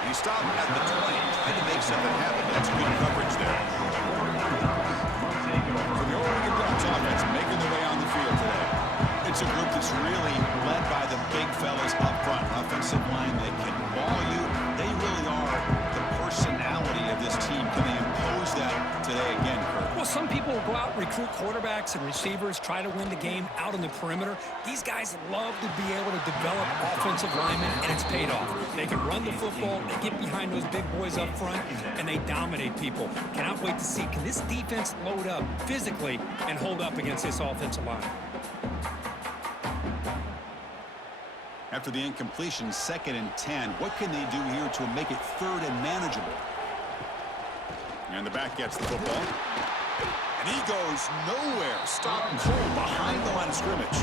And he stopped at the 20, trying to make something happen. That's good coverage there. For the Oregon Ducks offense, making their way on the field today. It's a group that's really led by the big fellas up front. Offensive line that can ball you. They really are the personality of this team. Can they impose that today again, Kurt? Well, some people will go out and recruit quarterbacks and receivers, try to win the game out on the perimeter. These guys love to be able to develop offensive linemen, and it's paid off. They can run the football, they get behind those big boys up front, and they dominate people. Cannot wait to see, can this defense load up physically and hold up against this offensive line? After the incompletion, 2nd and 10. What can they do here to make it 3rd and manageable? And the back gets the football. And he goes nowhere. Stopped cold behind the line of scrimmage.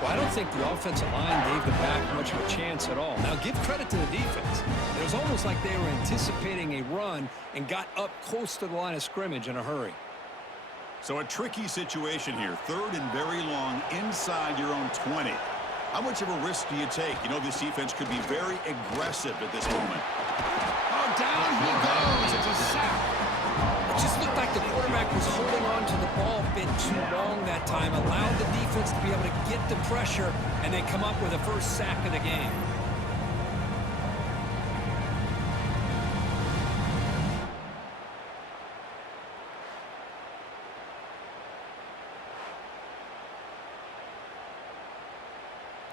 Well, I don't think the offensive line gave the back much of a chance at all. Now, give credit to the defense. It was almost like they were anticipating a run and got up close to the line of scrimmage in a hurry. So a tricky situation here. 3rd and very long inside your own 20. How much of a risk do you take? You know, this defense could be very aggressive at this moment. Oh, down he goes. It's a sack. It just looked like the quarterback was holding on to the ball a bit too long that time, allowed the defense to be able to get the pressure, and they come up with the first sack of the game.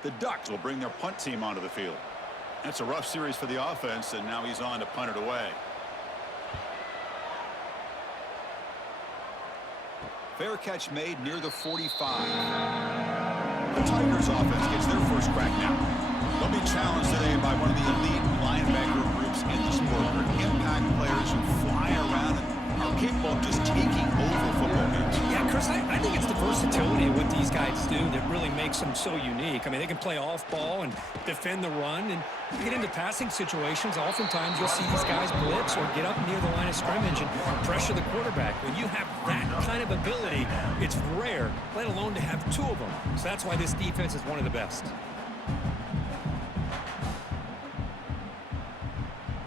The Ducks will bring their punt team onto the field. That's a rough series for the offense, and now he's on to punt it away. Fair catch made near the 45. The Tigers offense gets their first crack now. They'll be challenged today by one of the elite linebacker groups in the sport. They're impact players who fly around and are capable of just taking over football games. Yeah, Chris, I think it's the versatility of what these guys do that really makes them so unique. I mean, they can play off ball and defend the run, and you get into passing situations, oftentimes you'll see these guys blitz or get up near the line of scrimmage and pressure the quarterback. When you have that kind of ability, it's rare, let alone to have two of them. So that's why this defense is one of the best.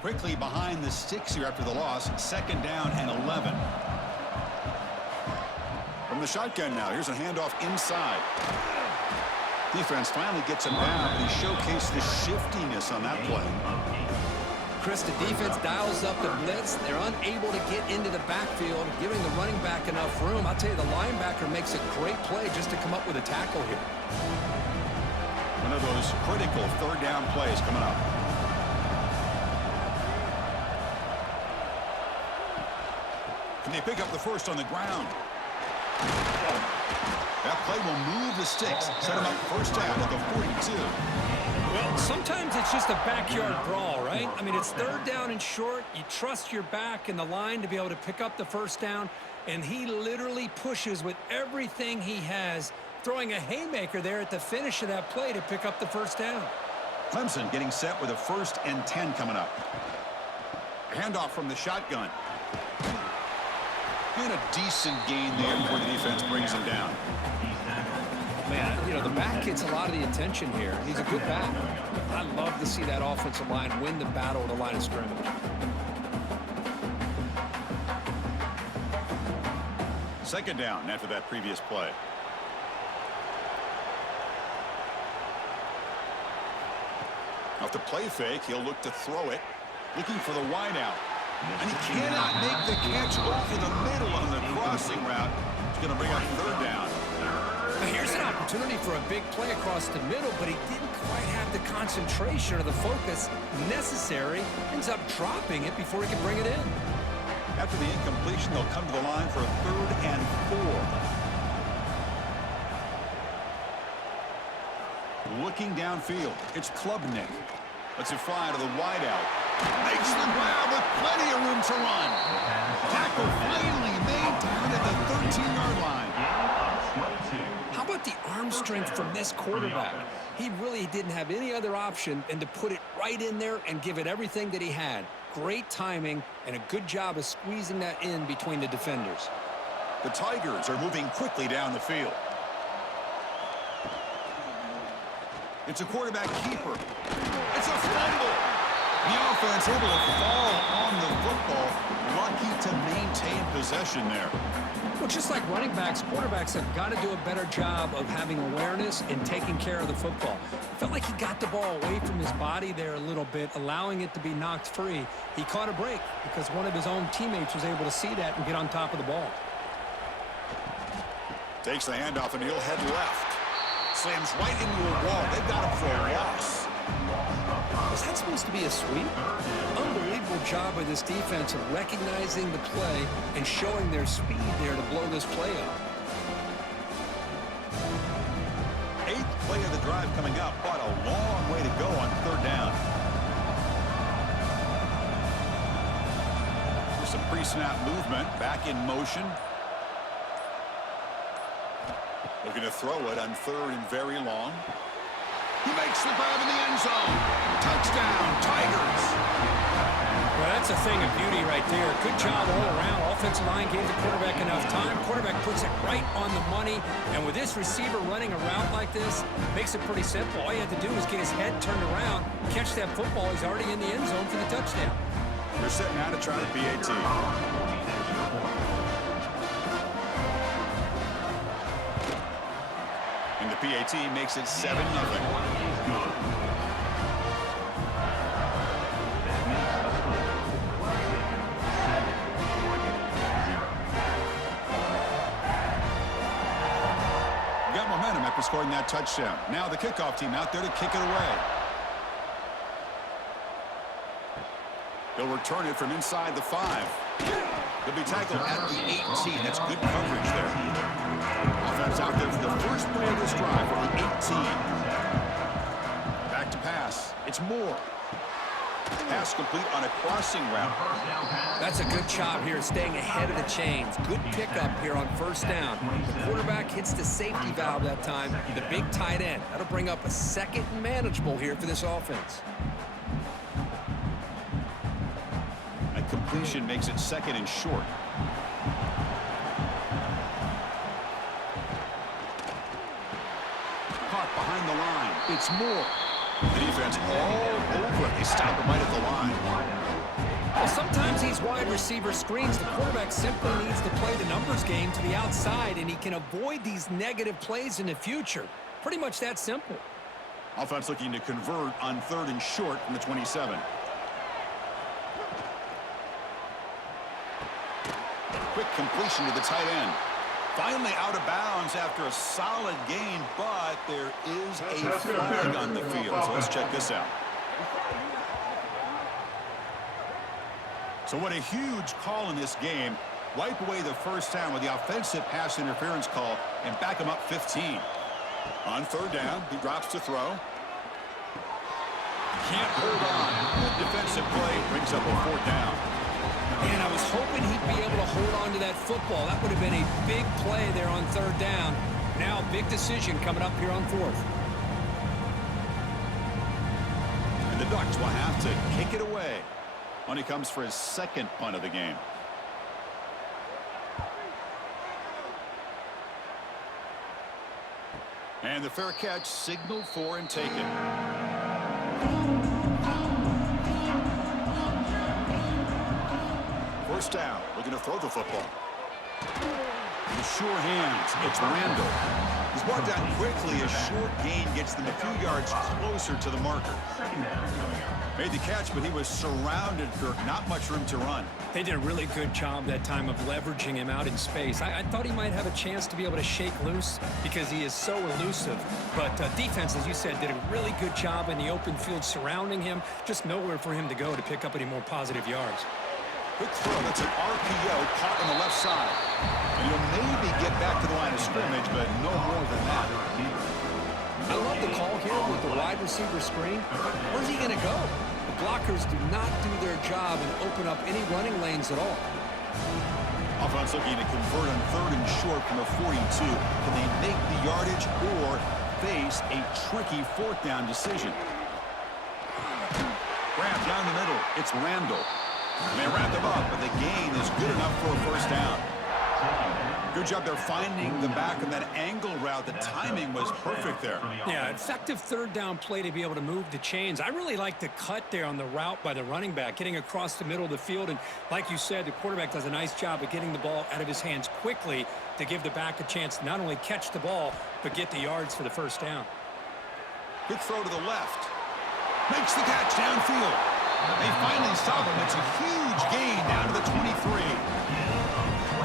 Quickly behind the sticks here after the loss. 2nd down and 11. From the shotgun now. Here's a handoff inside. Defense finally gets him down, but he showcased the shiftiness on that play. Chris, the defense dials up the blitz. They're unable to get into the backfield, giving the running back enough room. I'll tell you, the linebacker makes a great play just to come up with a tackle here. One of those critical 3rd down plays coming up. Can they pick up the first on the ground? That play will move the sticks, set them up 1st down at the 42. Well, sometimes it's just a backyard brawl, right? I mean, it's 3rd down and short. You trust your back and the line to be able to pick up the 1st down, and he literally pushes with everything he has, throwing a haymaker there at the finish of that play to pick up the 1st down. Clemson getting set with a 1st and 10 coming up. Handoff from the shotgun. And a decent gain there before the defense brings him down. Man, you know, the back gets a lot of the attention here. He's a good back. I love to see that offensive line win the battle at the line of scrimmage. 2nd down after that previous play. Off the play fake, he'll look to throw it. Looking for the wide out. And he cannot make the catch over the middle on the crossing route. He's going to bring up 3rd down. Now here's an opportunity for a big play across the middle, but he didn't quite have the concentration or the focus necessary. Ends up dropping it before he can bring it in. After the incompletion, they'll come to the line for a 3rd and 4. Looking downfield, it's Klubnik. Lets it fly to the wideout. Makes the grab with plenty of room to run. Tackle finally made down at the 13-yard line. How about the arm strength from this quarterback? He really didn't have any other option than to put it right in there and give it everything that he had. Great timing and a good job of squeezing that in between the defenders. The Tigers are moving quickly down the field. It's a quarterback keeper. It's a fumble. The offense able to fall on the football. Lucky to maintain possession there. Well, just like running backs, quarterbacks have got to do a better job of having awareness and taking care of the football. Felt like he got the ball away from his body there a little bit, allowing it to be knocked free. He caught a break because one of his own teammates was able to see that and get on top of the ball. Takes the handoff and he'll head left. Slams right into a wall. They've got him for a loss. Was that supposed to be a sweep? Unbelievable job by this defense of recognizing the play and showing their speed there to blow this play up. 8th play of the drive coming up, but a long way to go on 3rd down. There's some pre-snap movement, back in motion. Looking to throw it on 3rd and very long. He makes the grab in the end zone. Touchdown, Tigers. Well, that's a thing of beauty right there. Good job all around. Offensive line gave the quarterback enough time. Quarterback puts it right on the money. And with this receiver running a route like this, makes it pretty simple. All you have to do is get his head turned around, catch that football. He's already in the end zone for the touchdown. They're set now to try the PAT. And the PAT makes it 7-0. Got momentum after scoring that touchdown. Now the kickoff team out there to kick it away. They'll return it from inside the 5. They'll be tackled at the 18. That's good coverage there. Offense out there for the first play of this drive from the 18. Back to pass. It's Moore. Pass complete on a crossing route. That's a good job here, staying ahead of the chains. Good pickup here on 1st down. The quarterback hits the safety valve that time. The big tight end. That'll bring up a 2nd and manageable here for this offense. And completion makes it 2nd and short. Caught behind the line. It's Moore. The defense all over it. They stop him right at the line. Sometimes these wide receiver screens, the quarterback simply needs to play the numbers game to the outside, and he can avoid these negative plays in the future. Pretty much that simple. Offense looking to convert on 3rd and short from the 27. Quick completion to the tight end. Finally out of bounds after a solid gain, but there is a flag on the field. So let's check this out. So what a huge call in this game. Wipe away the first down with the offensive pass interference call and back him up 15. On 3rd down, he drops to throw. Can't hold on. Good defensive play brings up a 4th down. And I was hoping he'd be able to hold on to that football. That would have been a big play there on 3rd down. Now a big decision coming up here on 4th. And the Ducks will have to kick it away when he comes for his 2nd punt of the game. And the fair catch signaled for and taken. First down, looking to throw the football. With sure hands, it's Randall. He's brought down quickly. A short gain gets them a few yards closer to the marker. Made the catch, but he was surrounded, Kirk. Not much room to run. They did a really good job that time of leveraging him out in space. I thought he might have a chance to be able to shake loose because he is so elusive. But defense, as you said, did a really good job in the open field surrounding him. Just nowhere for him to go to pick up any more positive yards. Quick throw. That's an RPO caught on the left side. And he'll maybe get back to the line of scrimmage, but no more than that. I love the call here with the wide receiver screen. Where's he going to go? The blockers do not do their job and open up any running lanes at all. Offense looking to convert on 3rd and short from the 42. Can they make the yardage or face a tricky 4th down decision? Grab down the middle. It's Randall. And they wrap him up, but the gain is good enough for a first down. Good job there finding the back of that angle route. The timing was perfect there. Yeah, effective 3rd down play to be able to move the chains. I really like the cut there on the route by the running back, getting across the middle of the field. And like you said, the quarterback does a nice job of getting the ball out of his hands quickly to give the back a chance to not only catch the ball, but get the yards for the first down. Good throw to the left. Makes the catch downfield. They finally stop him. It's a huge gain down to the 23.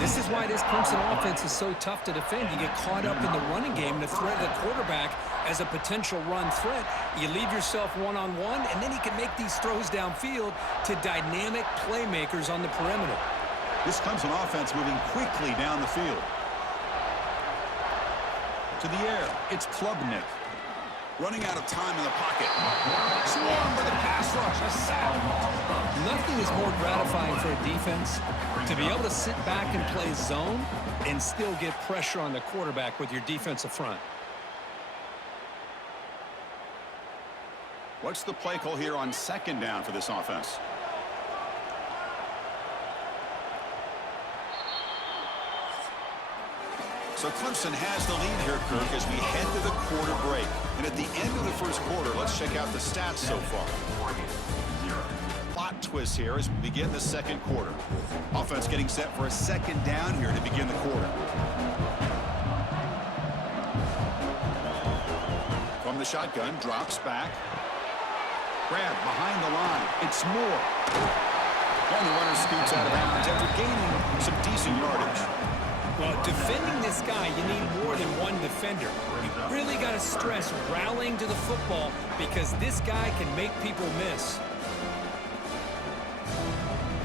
This is why this Clemson offense is so tough to defend. You get caught up in the running game and the threat of the quarterback as a potential run threat. You leave yourself one-on-one, and then he can make these throws downfield to dynamic playmakers on the perimeter. This Clemson offense moving quickly down the field. To the air, it's Klubnik. Running out of time in the pocket. Swarmed by the pass rush. A sack. Nothing is more gratifying for a defense to be able to sit back and play zone and still get pressure on the quarterback with your defensive front. What's the play call here on 2nd down for this offense? So Clemson has the lead here, Kirk, as we head to the quarter break. And at the end of the first quarter, let's check out the stats so far. Plot twist here as we begin the 2nd quarter. Offense getting set for a 2nd down here to begin the quarter. From the shotgun, drops back. Grab behind the line. It's Moore. And the runner scoots out of bounds after gaining some decent yardage. Well, defending this guy, you need more than one defender. You really got to stress rallying to the football because this guy can make people miss.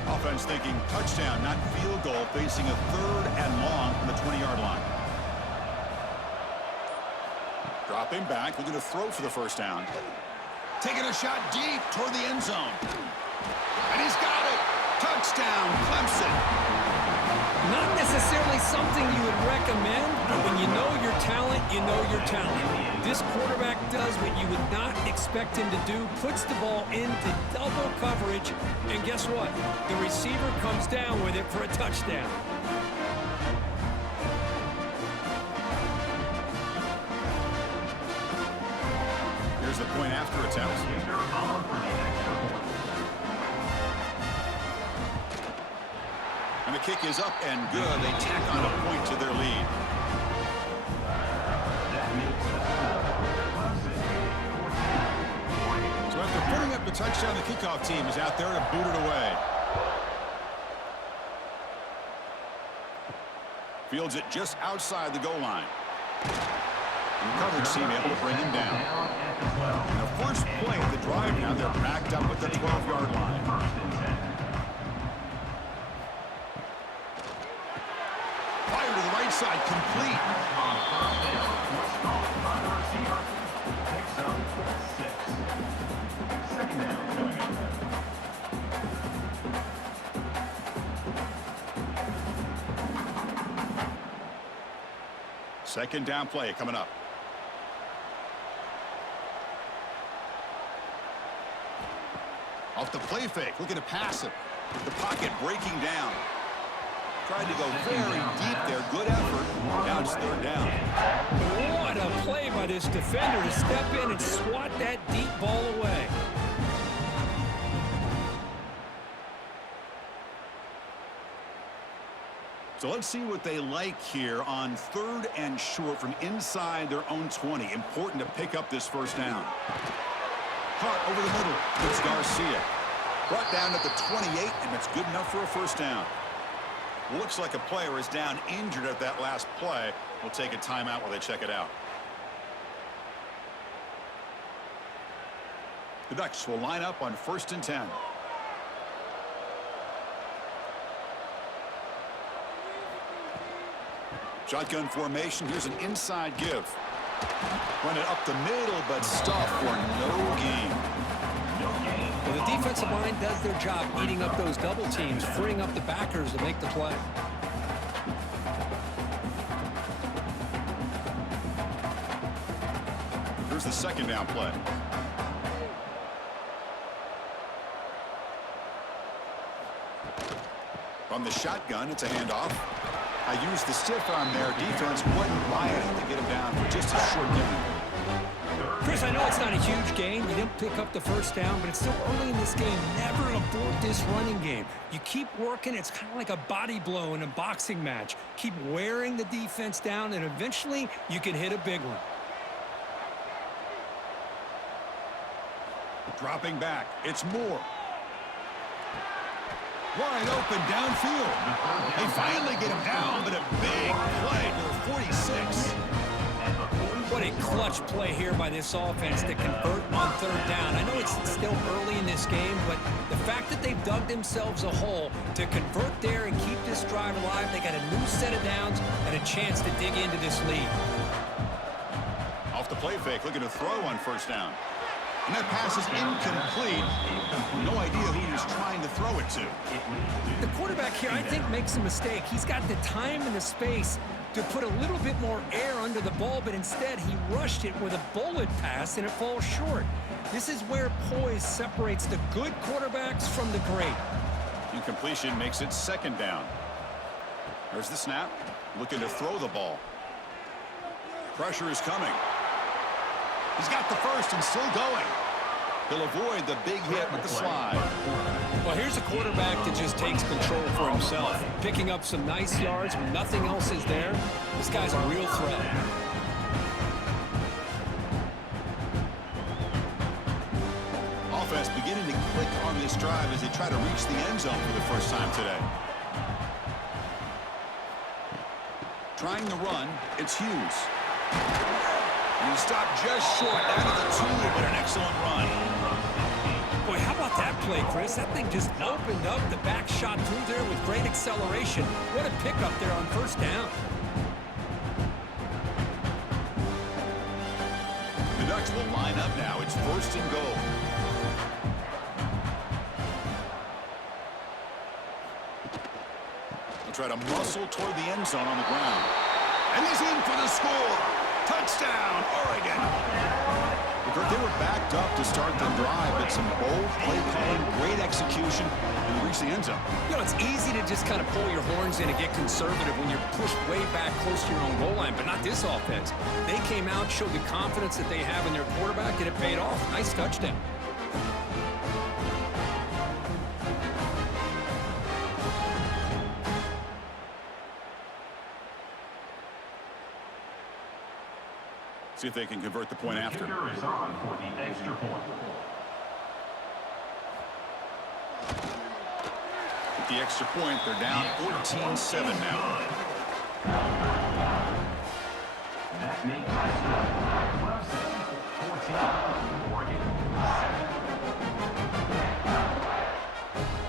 Offense thinking touchdown, not field goal, facing a 3rd and long from the 20-yard line. Dropping back, looking to throw for the first down. Taking a shot deep toward the end zone. And he's got it. Touchdown, Clemson. Not necessarily something you would recommend, but when you know your talent, you know your talent. This quarterback does what you would not expect him to do, puts the ball into double coverage, and guess what? The receiver comes down with it for a touchdown. Here's the point after attempt. And the kick is up and good. They tack on a point to their lead. So after putting up the touchdown, the kickoff team is out there to boot it away. Fields it just outside the goal line. And the coverage team able to bring him down. And the first play of the drive now, they're backed up at the 12-yard line. Fire to the right side, complete. Second down play coming up. Off the play fake, looking to pass it. The pocket breaking down. Tried to go very deep there. Good effort. Now it's third down. What a play by this defender to step in and swat that deep ball away. So let's see what they like here on third and short from inside their own 20. Important to pick up this first down. Caught over the middle. It's Garcia. Brought down at the 28, and it's good enough for a first down. Looks like a player is down injured at that last play. We'll take a timeout while they check it out. The Ducks will line up on 1st and 10. Shotgun formation. Here's an inside give. Run it up the middle, but stuff for no gain. Well, the defensive line does their job eating up those double teams, freeing up the backers to make the play. Here's the second down play. From the shotgun, it's a handoff. I used the stiff arm there. Defense wasn't buying it to get him down for just a short gain. Chris, I know it's not a huge gain. You didn't pick up the first down, but it's still early in this game. Never abort this running game. You keep working. It's kind of like a body blow in a boxing match. Keep wearing the defense down, and eventually you can hit a big one. Dropping back. It's Moore. Wide open downfield. They finally get him down, but a big play to the 46. What a clutch play here by this offense to convert on third down. I know it's still early in this game, but the fact that they've dug themselves a hole to convert there and keep this drive alive, they got a new set of downs and a chance to dig into this lead. Off the play fake, looking to throw on first down. And that pass is incomplete. No idea who he was trying to throw it to. The quarterback here, I think, makes a mistake. He's got the time and the space to put a little bit more air under the ball, but instead he rushed it with a bullet pass, and it falls short. This is where poise separates the good quarterbacks from the great. Incompletion makes it second down. There's the snap. Looking to throw the ball. Pressure is coming. He's got the first and still going. He'll avoid the big hit with the slide. Well, here's a quarterback that just takes control for himself. Picking up some nice yards when nothing else is there. This guy's a real threat. Offense beginning to click on this drive as they try to reach the end zone for the first time today. Trying the run, it's Hughes. And he stopped just short down to the 2, but an excellent run. Boy, how about that play, Chris? That thing just opened up. The back shot through there with great acceleration. What a pickup there on first down. The Ducks will line up now. It's 1st and goal. They'll try to muscle toward the end zone on the ground. And he's in for the score. Touchdown, Oregon. They were backed up to start the drive, but some bold play calling, great execution, and they reached the end zone. You know, it's easy to just kind of pull your horns in and get conservative when you're pushed way back close to your own goal line, but not this offense. They came out, showed the confidence that they have in their quarterback, and it paid off. Nice touchdown. See if they can convert the point after. Kicker is on for the extra point. With the extra point, they're down 14-7 now. That makes it Clemson 14, Oregon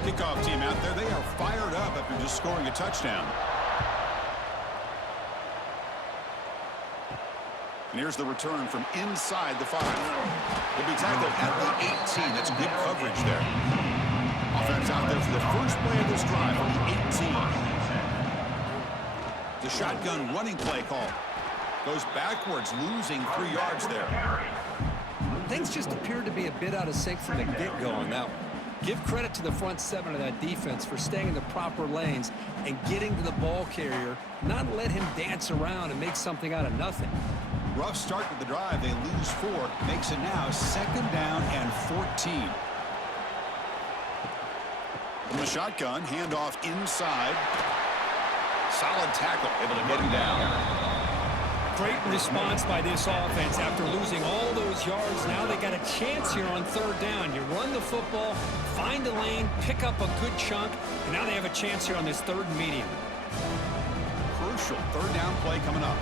7. Kickoff team out there. They are fired up after just scoring a touchdown. And here's the return from inside the 5. They'll be tackled at the 18. That's good coverage there. Offense out there for the first play of this drive on the 18. The shotgun running play call. Goes backwards, losing 3 yards there. Things just appeared to be a bit out of sync from the get-go on that one. Give credit to the front 7 of that defense for staying in the proper lanes and getting to the ball carrier, not let him dance around and make something out of nothing. Rough start to the drive. They lose 4. Makes it now 2nd down and 14. From the shotgun, handoff inside. Solid tackle, able to get him down. Great response by this offense after losing all those yards. Now they got a chance here on 3rd down. You run the football, find a lane, pick up a good chunk, and now they have a chance here on this 3rd and medium. Crucial 3rd down play coming up.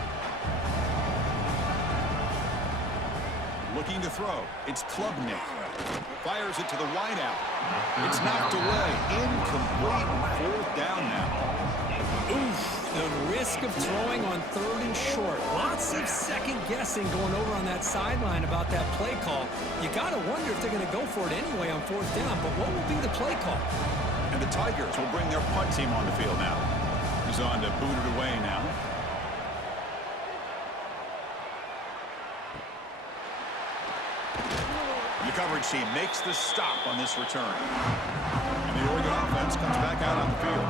Looking to throw. It's Klubnik. Fires it to the wideout. It's knocked away. Incomplete. 4th down now. Oof. The risk of throwing on 3rd and short. Lots of second guessing going over on that sideline about that play call. You got to wonder if they're going to go for it anyway on 4th down, but what will be the play call? And the Tigers will bring their punt team on the field now. He's on to boot it away now. The coverage team makes the stop on this return. And the Oregon offense comes back out on the field.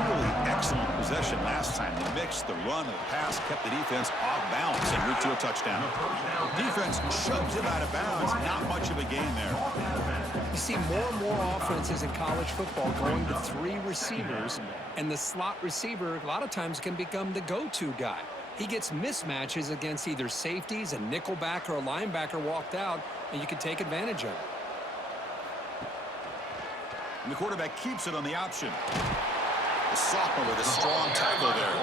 Really excellent possession last time. They mixed the run and the pass, kept the defense off balance and route to a touchdown. Defense shoved him out of bounds. Not much of a gain there. You see more and more offenses in college football going to 3 receivers, and the slot receiver a lot of times can become the go-to guy. He gets mismatches against either safeties, a nickelback, or a linebacker walked out, and you can take advantage of it. And the quarterback keeps it on the option. The sophomore with a strong tackle there.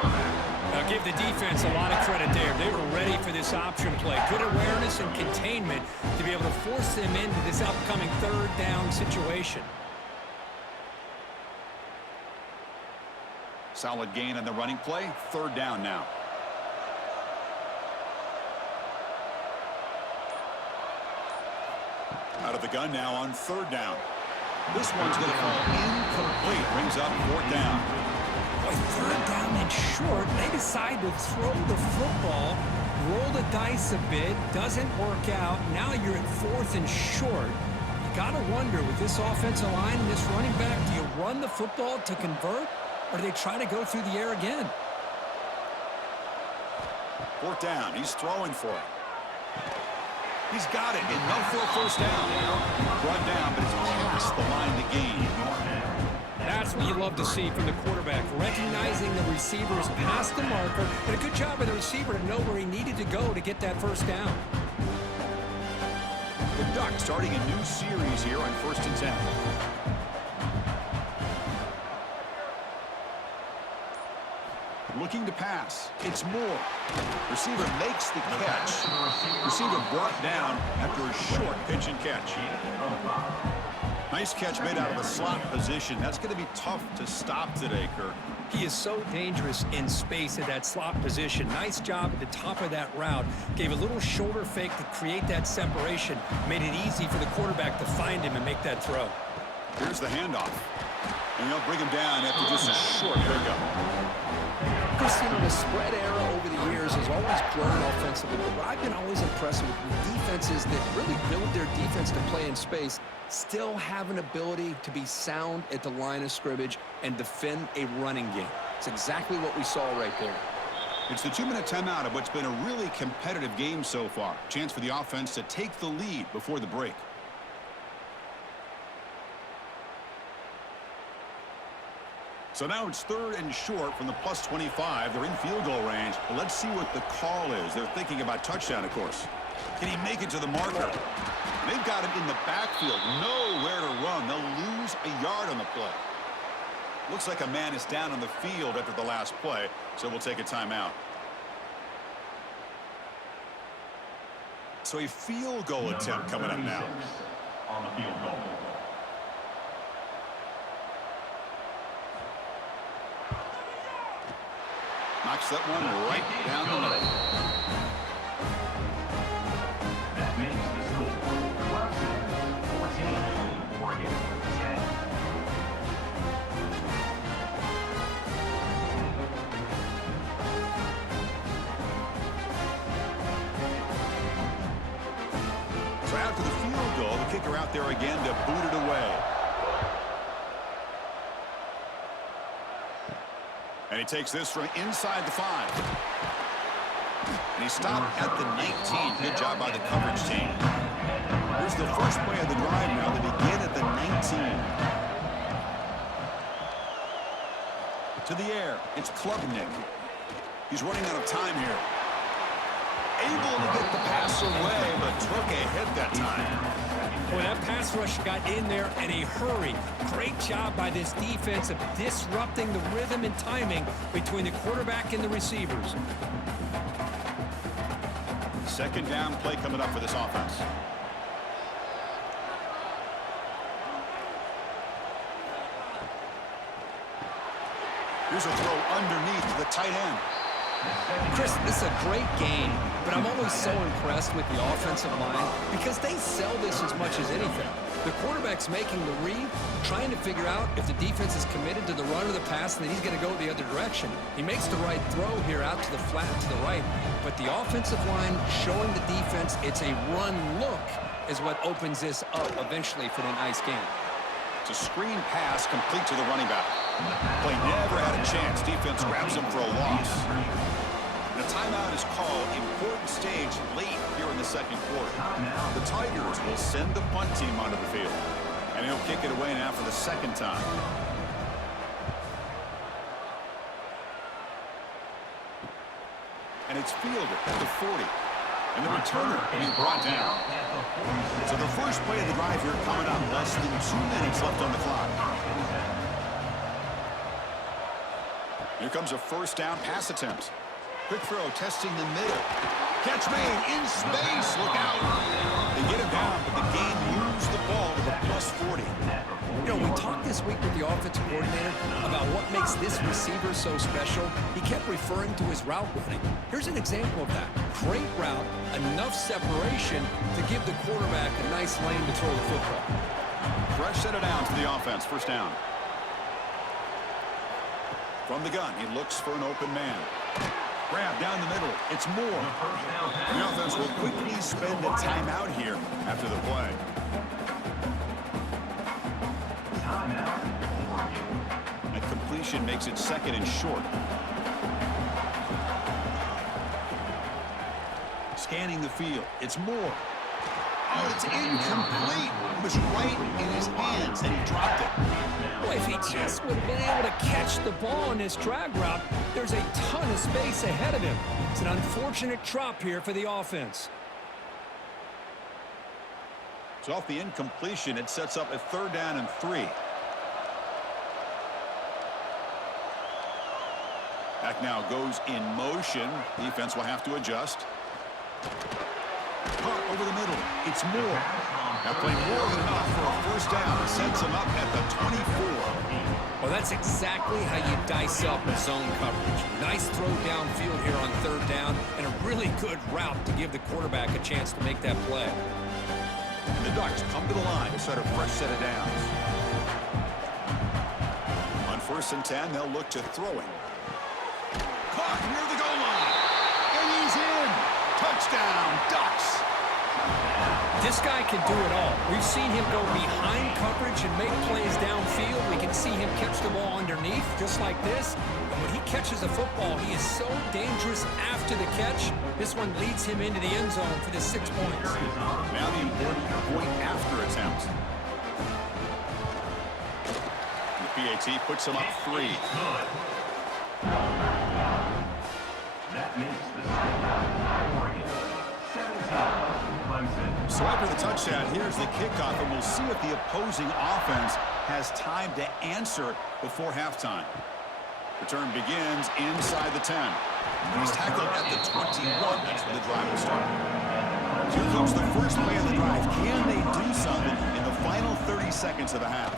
Now give the defense a lot of credit there. They were ready for this option play. Good awareness and containment to be able to force them into this upcoming 3rd down situation. Solid gain on the running play. 3rd down now. Out of the gun now on 3rd down. This one's going to fall incomplete. Brings up 4th down. Boy, 3rd down and short. They decide to throw the football, roll the dice a bit. Doesn't work out. Now you're at 4th and short. You got to wonder, with this offensive line and this running back, do you run the football to convert, or do they try to go through the air again? 4th down. He's throwing for it. He's got it. Enough for a 1st down. Brought down, but it's past the line to gain. That's what you love to see from the quarterback, recognizing the receivers past the marker, and a good job of the receiver to know where he needed to go to get that 1st down. The Ducks starting a new series here on 1st and 10. Looking to pass. It's Moore. Receiver makes the catch. Receiver brought down after a short pitch and catch. Nice catch made out of the slot position. That's going to be tough to stop today, Kirk. He is so dangerous in space at that slot position. Nice job at the top of that route. Gave a little shoulder fake to create that separation. Made it easy for the quarterback to find him and make that throw. Here's the handoff. And they'll bring him down after just a short pickup. Christian, the spread era over the years has always grown offensively, but what I've been always impressed with defenses that really build their defense to play in space still have an ability to be sound at the line of scrimmage and defend a running game. It's exactly what we saw right there. It's the 2-minute timeout of what's been a really competitive game so far. Chance for the offense to take the lead before the break. So now it's 3rd and short from the plus 25. They're in field goal range. But let's see what the call is. They're thinking about touchdown, of course. Can he make it to the marker? They've got him in the backfield. Nowhere to run. They'll lose a yard on the play. Looks like a man is down on the field after the last play, so we'll take a timeout. So a field goal attempt coming up now. On the field goal. Knocks that one right down the middle. That makes the score Clemson 14, Oregon 10. So after the field goal, the kicker out there again to boot it away. And he takes this from inside the 5. And he stopped at the 19. Good job by the coverage team. Here's the first play of the drive now. They begin at the 19. To the air, it's Klubnik. He's running out of time here. Able to get the pass away, but took a hit that time. Well, that pass rush got in there in a hurry. Great job by this defense of disrupting the rhythm and timing between the quarterback and the receivers. Second down play coming up for this offense. Here's a throw underneath to the tight end. Chris, this is a great game, but I'm always so impressed with the offensive line because they sell this as much as anything. The quarterback's making the read, trying to figure out if the defense is committed to the run or the pass, and then he's going to go the other direction. He makes the right throw here out to the flat to the right, but the offensive line showing the defense it's a run look is what opens this up eventually for the nice game. It's a screen pass complete to the running back. Play never had a chance. Defense grabs him for a loss. And a timeout is called. Important stage late here in the second quarter. The Tigers will send the punt team onto the field. And he'll kick it away now for the second time. And it's fielded at the 40. And the returner being brought down. So the first play of the drive here coming up. Less than 2 minutes left on the clock. Here comes a first down pass attempt. Quick throw, testing the middle. Catch made in space. Look out. They get him down, but the game moves the ball to the plus 40. You know, we talked this week with the offensive coordinator about what makes this receiver so special. He kept referring to his route running. Here's an example of that. Great route, enough separation to give the quarterback a nice lane to throw the football. Fresh set of downs for the offense. First down. From the gun, he looks for an open man. Grab down the middle. It's Moore. The offense will quickly spend a timeout here after the play. That completion makes it second and short. Scanning the field. It's Moore. Oh, it's incomplete. It was right in his hands, and he dropped it. Boy, if he just would have been able to catch the ball on this drag route, there's a ton of space ahead of him. It's an unfortunate drop here for the offense. So off the incompletion, it sets up a 3rd down and 3. Back now goes in motion. Defense will have to adjust. Caught over the middle. It's Moore. Now play more than enough for a first down. Sets him up at the 24. Well, that's exactly how you dice up zone coverage. Nice throw downfield here on 3rd down, and a really good route to give the quarterback a chance to make that play. And the Ducks come to the line to start a fresh set of downs. On 1st and 10, they'll look to throwing. Caught near the goal line. And he's in. Touchdown, Ducks. This guy can do it all. We've seen him go behind coverage and make plays downfield. We can see him catch the ball underneath, just like this. And when he catches the football, he is so dangerous after the catch. This one leads him into the end zone for the 6 points. Now the important point after attempt. The PAT puts them up 3. Good. That makes the score Oregon 17, Clemson. So after the touchdown, here's the kickoff, and we'll see if the opposing offense has time to answer before halftime. Return begins inside the 10. He's tackled at the 21. That's where the drive will start. Here comes the first play of the drive. Can they do something in the final 30 seconds of the half?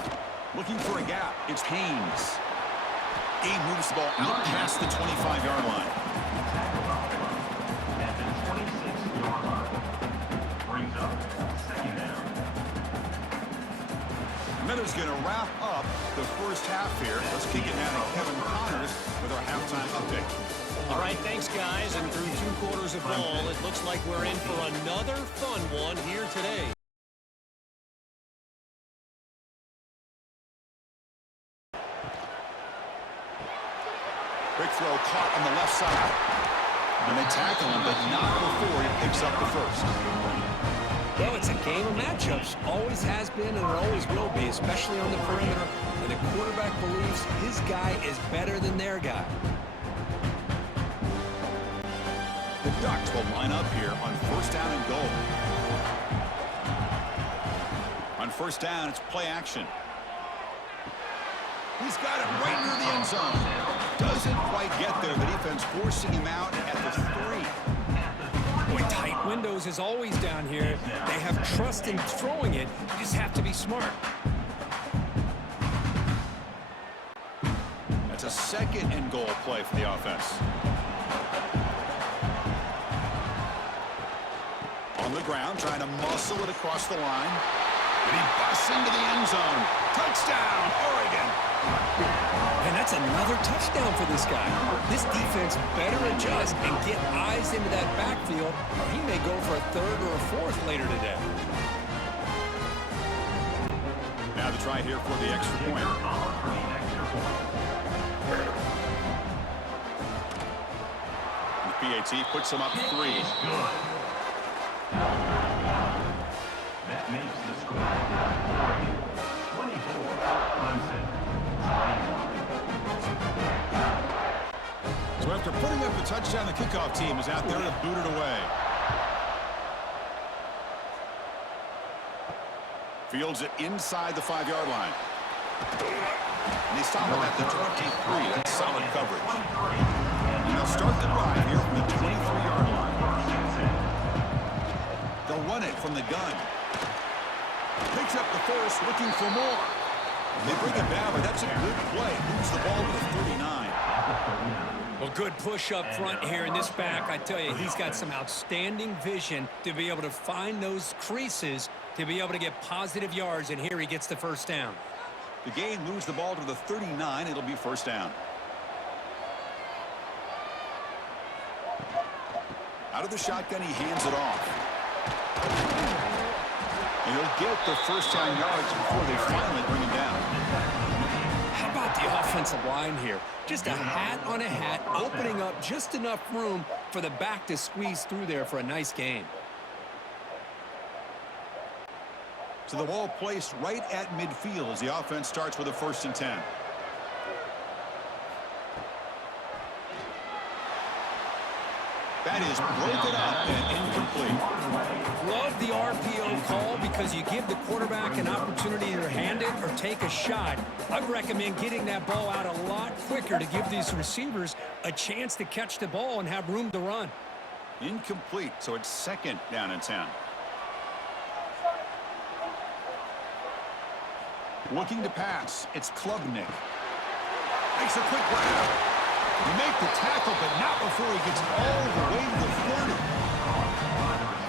Looking for a gap. It's Haynes. Game moves the ball out past the 25-yard line. At the 26-yard line. Brings up second down. Miller's going to wrap up the first half here. Let's kick it now to Kevin Connors with our halftime update. All right, thanks, guys. And through 2 quarters of ball, it looks like we're in for another fun one here today. Quick throw caught on the left side. And they tackle him, but not before he picks up the first. Well, it's a game of matchups. Always has been and it always will be, especially on the perimeter. And the quarterback believes his guy is better than their guy. The Ducks will line up here on first down and goal. On first down, it's play action. He's got it right near the end zone. Doesn't quite get there. The defense forcing him out at the 3. Boy, tight windows is always down here. They have trust in throwing it. You just have to be smart. That's a second and goal play for the offense. On the ground, trying to muscle it across the line. And he busts into the end zone. Touchdown, Oregon. And that's another touchdown for this guy. This defense better adjust and get eyes into that backfield, or he may go for a 3rd or a 4th later today. Now the try here for the extra point. The PAT puts him up 3. That makes the score Oregon 24, Clemson 21. So after putting up the touchdown, the kickoff team is out there to boot it away. Fields it inside the 5-yard line. And they stop him at the 23. That's solid coverage. And they'll start the drive here from the 23-yard line. They'll run it from the gun. Picks up the first, looking for more. They bring it down, but that's a good play. Moves the ball to the 39. Well, good push up front here in this back. I tell you, he's got some outstanding vision to be able to find those creases, to be able to get positive yards, and here he gets the first down. The gain moves the ball to the 39. It'll be first down. Out of the shotgun, he hands it off. And he'll get the first down yards before they finally bring him down. How about the offensive line here? Just a hat on a hat, opening up just enough room for the back to squeeze through there for a nice gain. So the ball placed right at midfield as the offense starts with a 1st and 10. That is broken up and incomplete. Love the RPO call because you give the quarterback an opportunity to hand it or take a shot. I'd recommend getting that ball out a lot quicker to give these receivers a chance to catch the ball and have room to run. Incomplete, so it's 2nd down and 10. Looking to pass, it's Klubnik. Makes a quick grab. He make the tackle, but not before he gets all the way to the 40.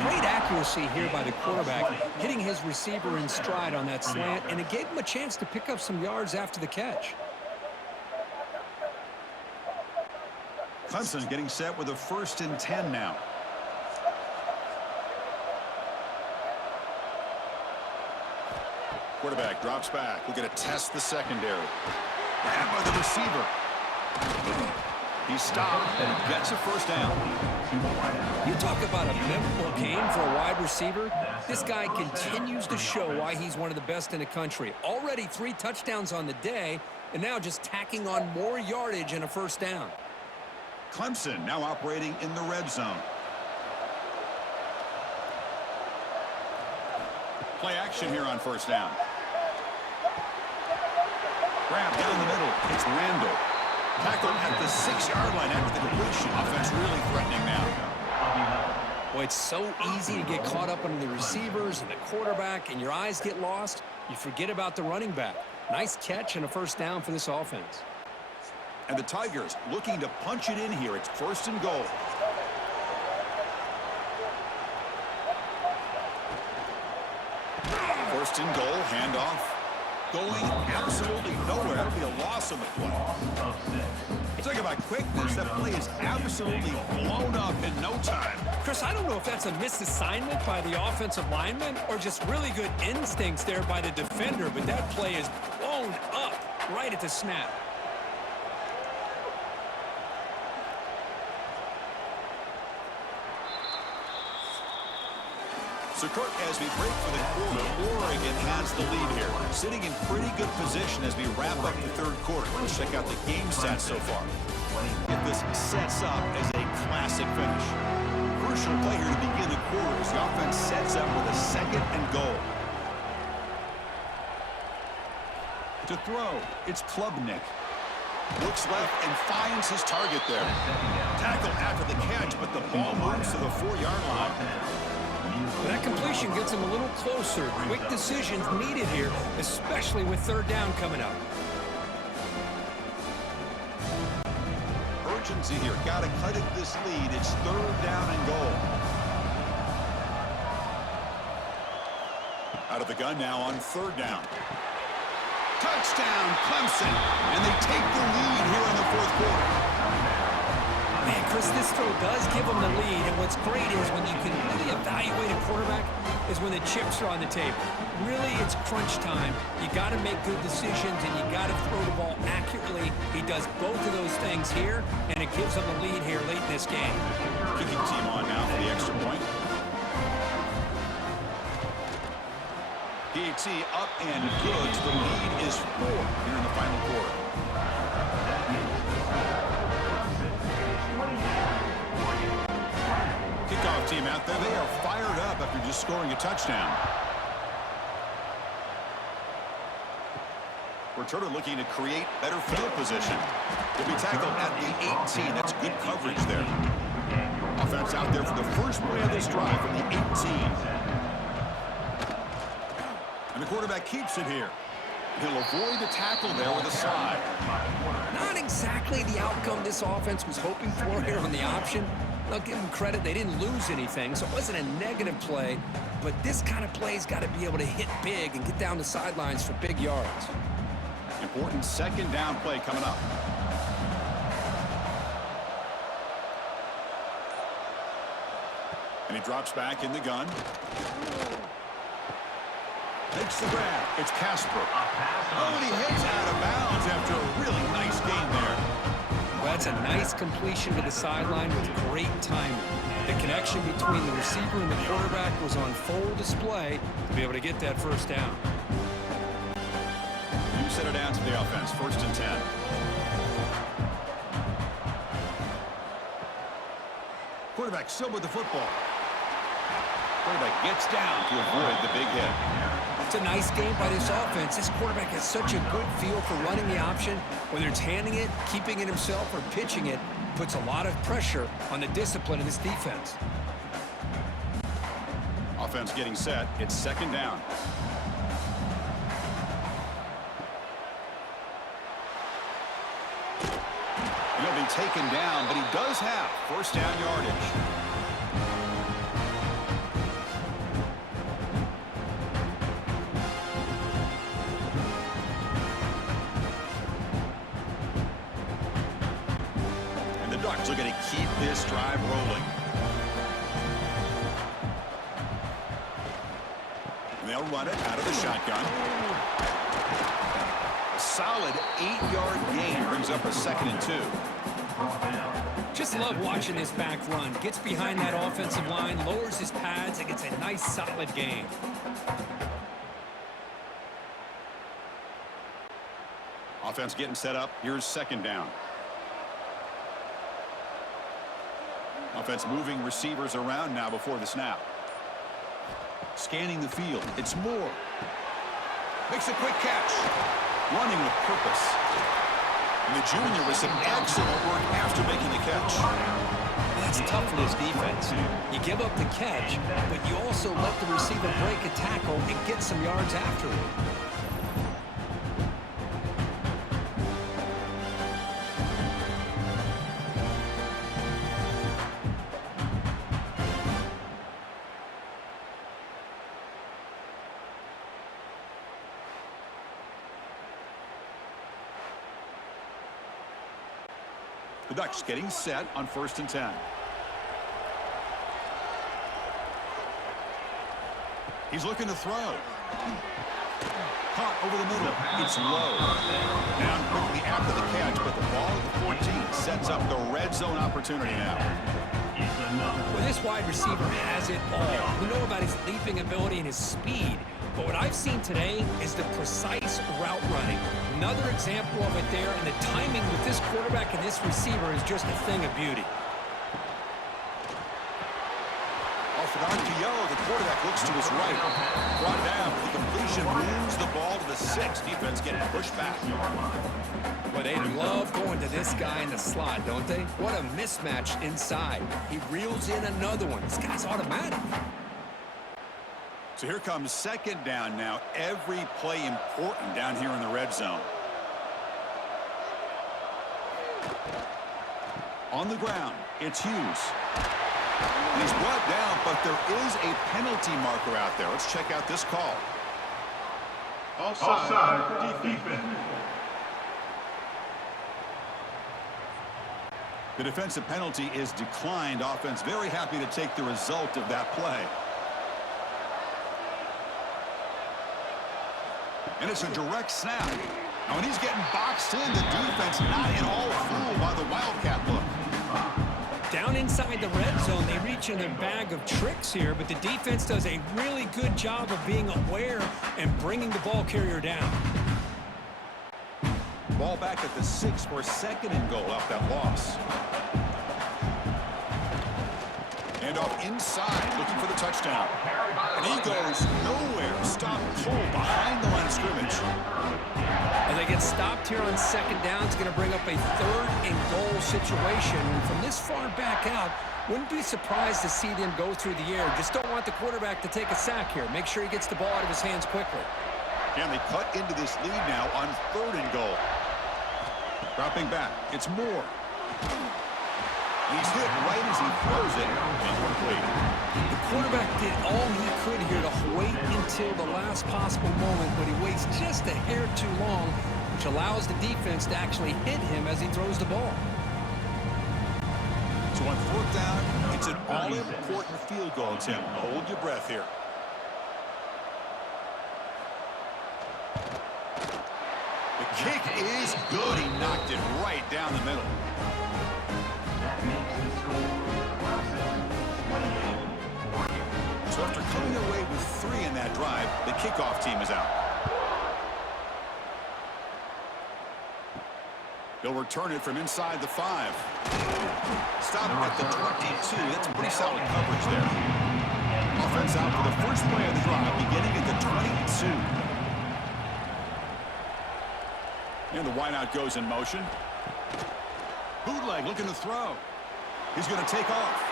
Great accuracy here by the quarterback, hitting his receiver in stride on that slant, and it gave him a chance to pick up some yards after the catch. Clemson getting set with a 1st and 10 now. Quarterback drops back. We're going to test the secondary. Grabbed by the receiver. He's stopped, and he gets a first down. You talk about a memorable game for a wide receiver. This guy continues to show why he's one of the best in the country. Already 3 touchdowns on the day, and now just tacking on more yardage and a first down. Clemson now operating in the red zone. Play action here on first down. Grab down the middle. It's Randall. Tackled at the 6-yard line after the completion. Offense really threatening now. Boy, it's so easy to get caught up on the receivers and the quarterback, and your eyes get lost. You forget about the running back. Nice catch and a first down for this offense. And the Tigers looking to punch it in here. It's first and goal. First and goal, handoff. Going absolutely nowhere. It'll be a loss on the play. Talk about quickness. That play is absolutely blown up in no time. Chris, I don't know if that's a misassignment by the offensive lineman or just really good instincts there by the defender, but that play is blown up right at the snap. So, Kurt, as we break for the quarter, Oregon has the lead here, sitting in pretty good position as we wrap up the third quarter. Let's check out the game stats so far. If this sets up as a classic finish. Crucial play here to begin the quarter as the offense sets up with a second and goal. To throw, it's Klubnik. Looks left and finds his target there. Tackle after the catch, but the ball moves to the 4-yard line. That completion gets him a little closer. Quick decisions needed here, especially with third down coming up. Urgency here. Got to cut it this lead. It's third down and goal. Out of the gun now on third down. Touchdown, Clemson. And they take the lead here in the fourth quarter. Man, Chris, this throw does give them the lead, and what's great is when you can really evaluate a quarterback is when the chips are on the table. Really, it's crunch time. You got to make good decisions, and you got to throw the ball accurately. He does both of those things here, and it gives them the lead here late in this game. Kicking team on now for the extra point. PAT up and good. The lead is 4 here in the final quarter. Kickoff team out there. They are fired up after just scoring a touchdown. Returner looking to create better field position. He'll be tackled at the 18. That's good coverage there. Offense out there for the first play of this drive from the 18. And the quarterback keeps it here. He'll avoid the tackle there with a slide. Not exactly the outcome this offense was hoping for here on the option. I'll give them credit. They didn't lose anything, so it wasn't a negative play. But this kind of play's got to be able to hit big and get down the sidelines for big yards. Important second down play coming up. And he drops back in the gun. Takes the grab. It's Casper. Oh, and he hits out of bounds after a really nice game there. Well, that's a nice completion to the sideline with great timing. The connection between the receiver and the quarterback was on full display to be able to get that first down. You set it down to the offense. First and 10. Quarterback still with the football. Quarterback gets down to avoid the big hit. It's a nice game by this offense. This quarterback has such a good feel for running the option. Whether it's handing it, keeping it himself, or pitching it, puts a lot of pressure on the discipline of this defense. Offense getting set. It's second down. He'll be taken down, but he does have first down yardage. Ducks are going to keep this drive rolling. They'll run it out of the shotgun. A solid 8-yard gain brings up a 2nd and 2. brought down. Just love watching this back run. Gets behind that offensive line, lowers his pads, and gets a nice, solid gain. Offense getting set up. Here's second down. Offense moving receivers around now before the snap. Scanning the field. It's Moore. Makes a quick catch. Running with purpose. And the junior with some excellent work after making the catch. That's tough for this defense. You give up the catch, but you also let the receiver break a tackle and get some yards after it. The Ducks getting set on 1st and 10. He's looking to throw. Caught over the middle. It's low. Down quickly after the catch, but the ball at the 14 sets up the red zone opportunity now. Well, this wide receiver has it all. We know about his leaping ability and his speed, but what I've seen today is the precise route running. Another example of it there, and the timing with this quarterback and this receiver is just a thing of beauty. Off an RPO, the quarterback looks to his right. Brought down. The completion moves the ball to the 6. Defense getting pushed back. But they love going to this guy in the slot, don't they? What a mismatch inside. He reels in another one. This guy's automatic. So here comes second down now. Every play important down here in the red zone. On the ground, it's Hughes. And he's brought down, but there is a penalty marker out there. Let's check out this call. Offside, defense. The defensive penalty is declined. Offense very happy to take the result of that play. And it's a direct snap. Now, when he's getting boxed in, the defense not at all fooled by the Wildcat look. Down inside the red zone, they reach in their bag of tricks here, but the defense does a really good job of being aware and bringing the ball carrier down. Ball back at the 6 for 2nd and goal off that loss. And off inside, looking for the touchdown. And he goes nowhere. Stop pull behind the line of scrimmage. As they get stopped here on 2nd down, it's going to bring up a 3rd and goal situation. And from this far back out, wouldn't be surprised to see them go through the air. Just don't want the quarterback to take a sack here. Make sure he gets the ball out of his hands quickly. And they cut into this lead now on 3rd and goal. Dropping back, it's Moore. He's hit right as he throws it. Incomplete. The quarterback did all he could here to wait until the last possible moment, but he waits just a hair too long, which allows the defense to actually hit him as he throws the ball. So on 4th down, it's an all-important field goal, Tim. Hold your breath here. The kick is good. He knocked it right down the middle. So after coming away with 3 in that drive, the kickoff team is out. He'll return it from inside the 5. Stop at the 22. That's pretty solid coverage there. Offense out for the first play of the drive, beginning at the 22. And the wideout goes in motion. Bootleg looking to throw. He's going to take off.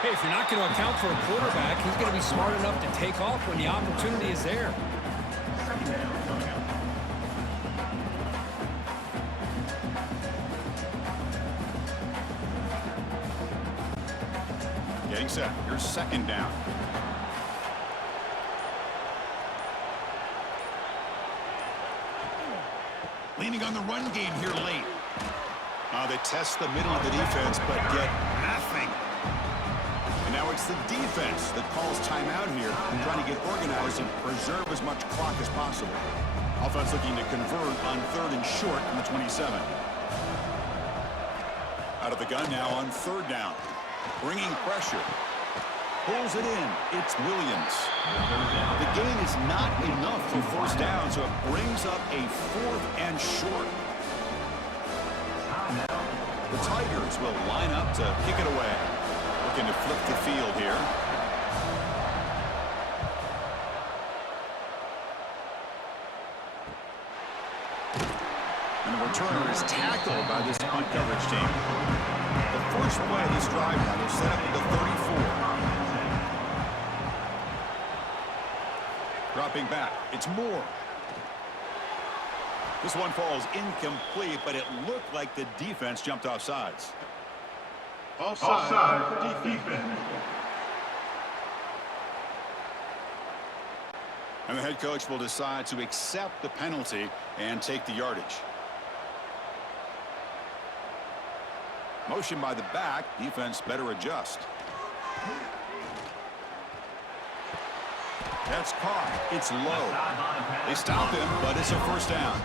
Hey, if you're not going to account for a quarterback, he's going to be smart enough to take off when the opportunity is there. Getting set. Here's 2nd down. Leaning on the run game here late. They test the middle of the defense, but get nothing. And now it's the defense that calls timeout here, trying to get organized and preserve as much clock as possible. Offense looking to convert on 3rd and short from the 27. Out of the gun now on third down. Bringing pressure. Pulls it in. It's Williams. The gain is not enough for first down, so it brings up a 4th and short. The Tigers will line up to kick it away. Looking to flip the field here. And the returner is tackled by this punt coverage team. The first play of this drive now, they're set up at the 34. Dropping back, it's Moore. This one falls incomplete, but it looked like the defense jumped off sides. Offside for defense. And the head coach will decide to accept the penalty and take the yardage. Motion by the back. Defense better adjust. That's caught. It's low. They stop him, but it's a first down.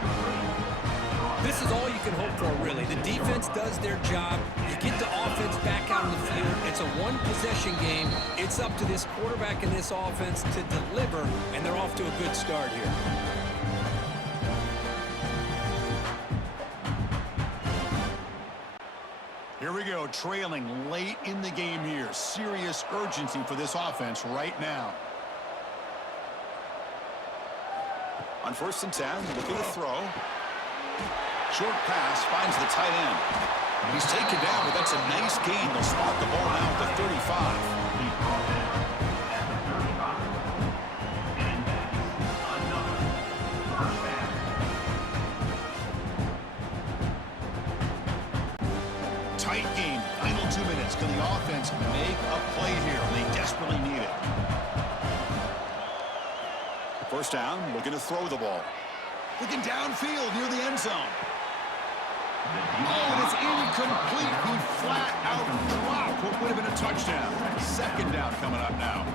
This is all you can hope for, really. The defense does their job. You get the offense back out on the field. It's a one-possession game. It's up to this quarterback and this offense to deliver, and they're off to a good start here. Here we go, trailing late in the game here. Serious urgency for this offense right now. On 1st and 10, looking to throw. Short pass finds the tight end. He's taken down, but that's a nice gain. They'll spot the ball now at the 35. Tight game, final 2 minutes. Can the offense make a play here? They desperately need it. First down, looking to throw the ball. Looking downfield near the end zone. Oh, and it's incomplete. He flat out dropped what would have been a touchdown. 2nd down coming up now.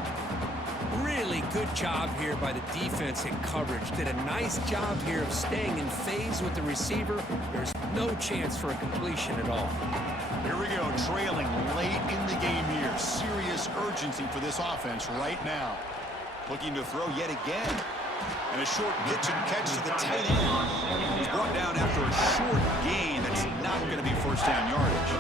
Really good job here by the defense in coverage. Did a nice job here of staying in phase with the receiver. There's no chance for a completion at all. Here we go, trailing late in the game here. Serious urgency for this offense right now. Looking to throw yet again. And a short pitch and catch to the tight end. He's brought down after a short gain. That's not going to be first down yardage.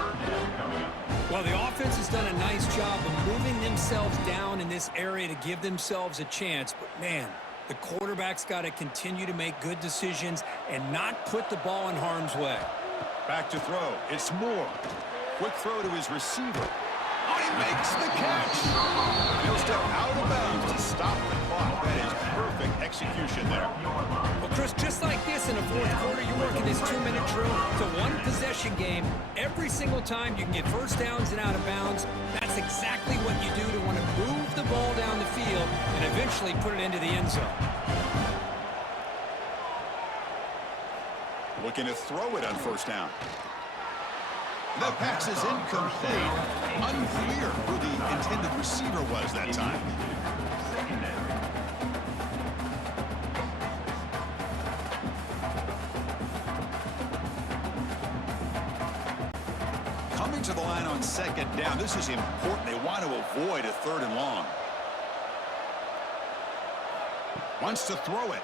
Well, the offense has done a nice job of moving themselves down in this area to give themselves a chance. But, man, the quarterback's got to continue to make good decisions and not put the ball in harm's way. Back to throw. It's Moore. Quick throw to his receiver. Oh, he makes the catch. He'll step out of bounds to stop the clock. That is perfect execution there. Well, Chris, just like this in the 4th quarter, you're working this 2-minute drill. It's a one-possession game. Every single time you can get first downs and out of bounds, that's exactly what you do to want to move the ball down the field and eventually put it into the end zone. Looking to throw it on first down. The pass is incomplete. Unclear who the intended receiver was that time. Coming to the line on 2nd down. This is important. They want to avoid a 3rd and long. Wants to throw it.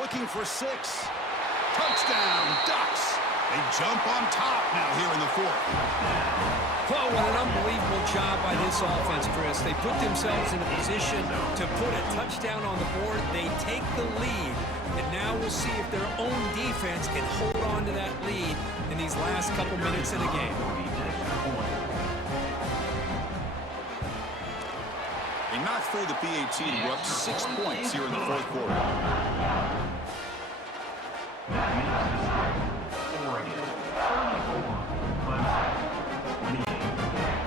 Looking for 6. Touchdown, Ducks. They jump on top now here in the 4th. Well, what an unbelievable job by this offense, Chris. They put themselves in a position to put a touchdown on the board. They take the lead, and now we'll see if their own defense can hold on to that lead in these last couple minutes of the game. They knocked through the PAT and were up 6 points here in the 4th quarter.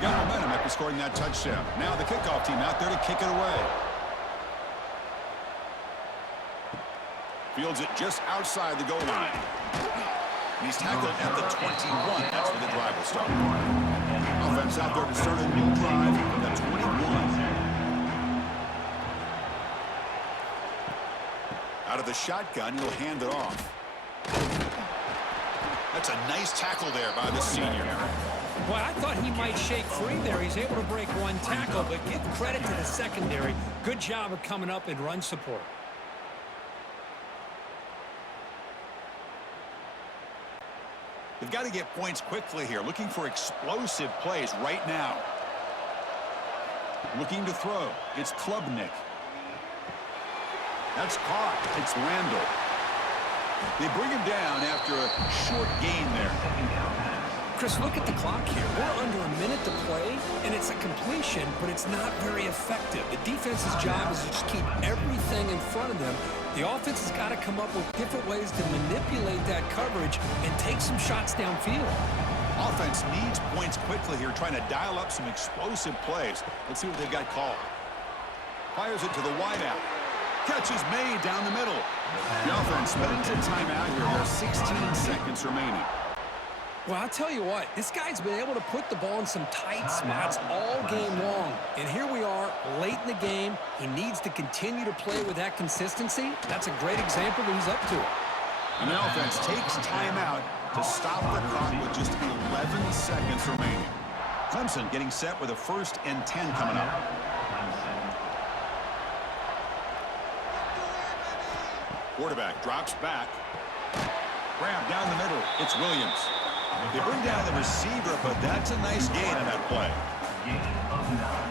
Got momentum after scoring that touchdown. Now the kickoff team out there to kick it away. Fields it just outside the goal line. And he's tackled at the 21. That's where the drive will start. Offense out there to start a new drive from the 21. Out of the shotgun, he'll hand it off. That's a nice tackle there by the senior. Boy, I thought he might shake free there. He's able to break one tackle, but give credit to the secondary. Good job of coming up and run support. They've got to get points quickly here. Looking for explosive plays right now. Looking to throw. It's Klubnik. That's caught. It's Randall. They bring him down after a short gain there. Chris, look at the clock here. We're under a minute to play, and it's a completion, but it's not very effective. The defense's job is to just keep everything in front of them. The offense has got to come up with different ways to manipulate that coverage and take some shots downfield. Offense needs points quickly here, trying to dial up some explosive plays. Let's see what they've got called. Fires it to the wideout. Catch is made down the middle. The offense spends a timeout here. There's 16 seconds remaining. Well, I'll tell you what, this guy's been able to put the ball in some tight spots all game long. And here we are, late in the game. He needs to continue to play with that consistency. That's a great example that he's up to it. And the offense takes timeout to stop the clock with just 11 seconds remaining. Clemson getting set with a 1st and 10 coming up. Quarterback drops back. Grab down the middle. It's Williams. They bring down the receiver, but that's a nice gain on that play. Gain of 9.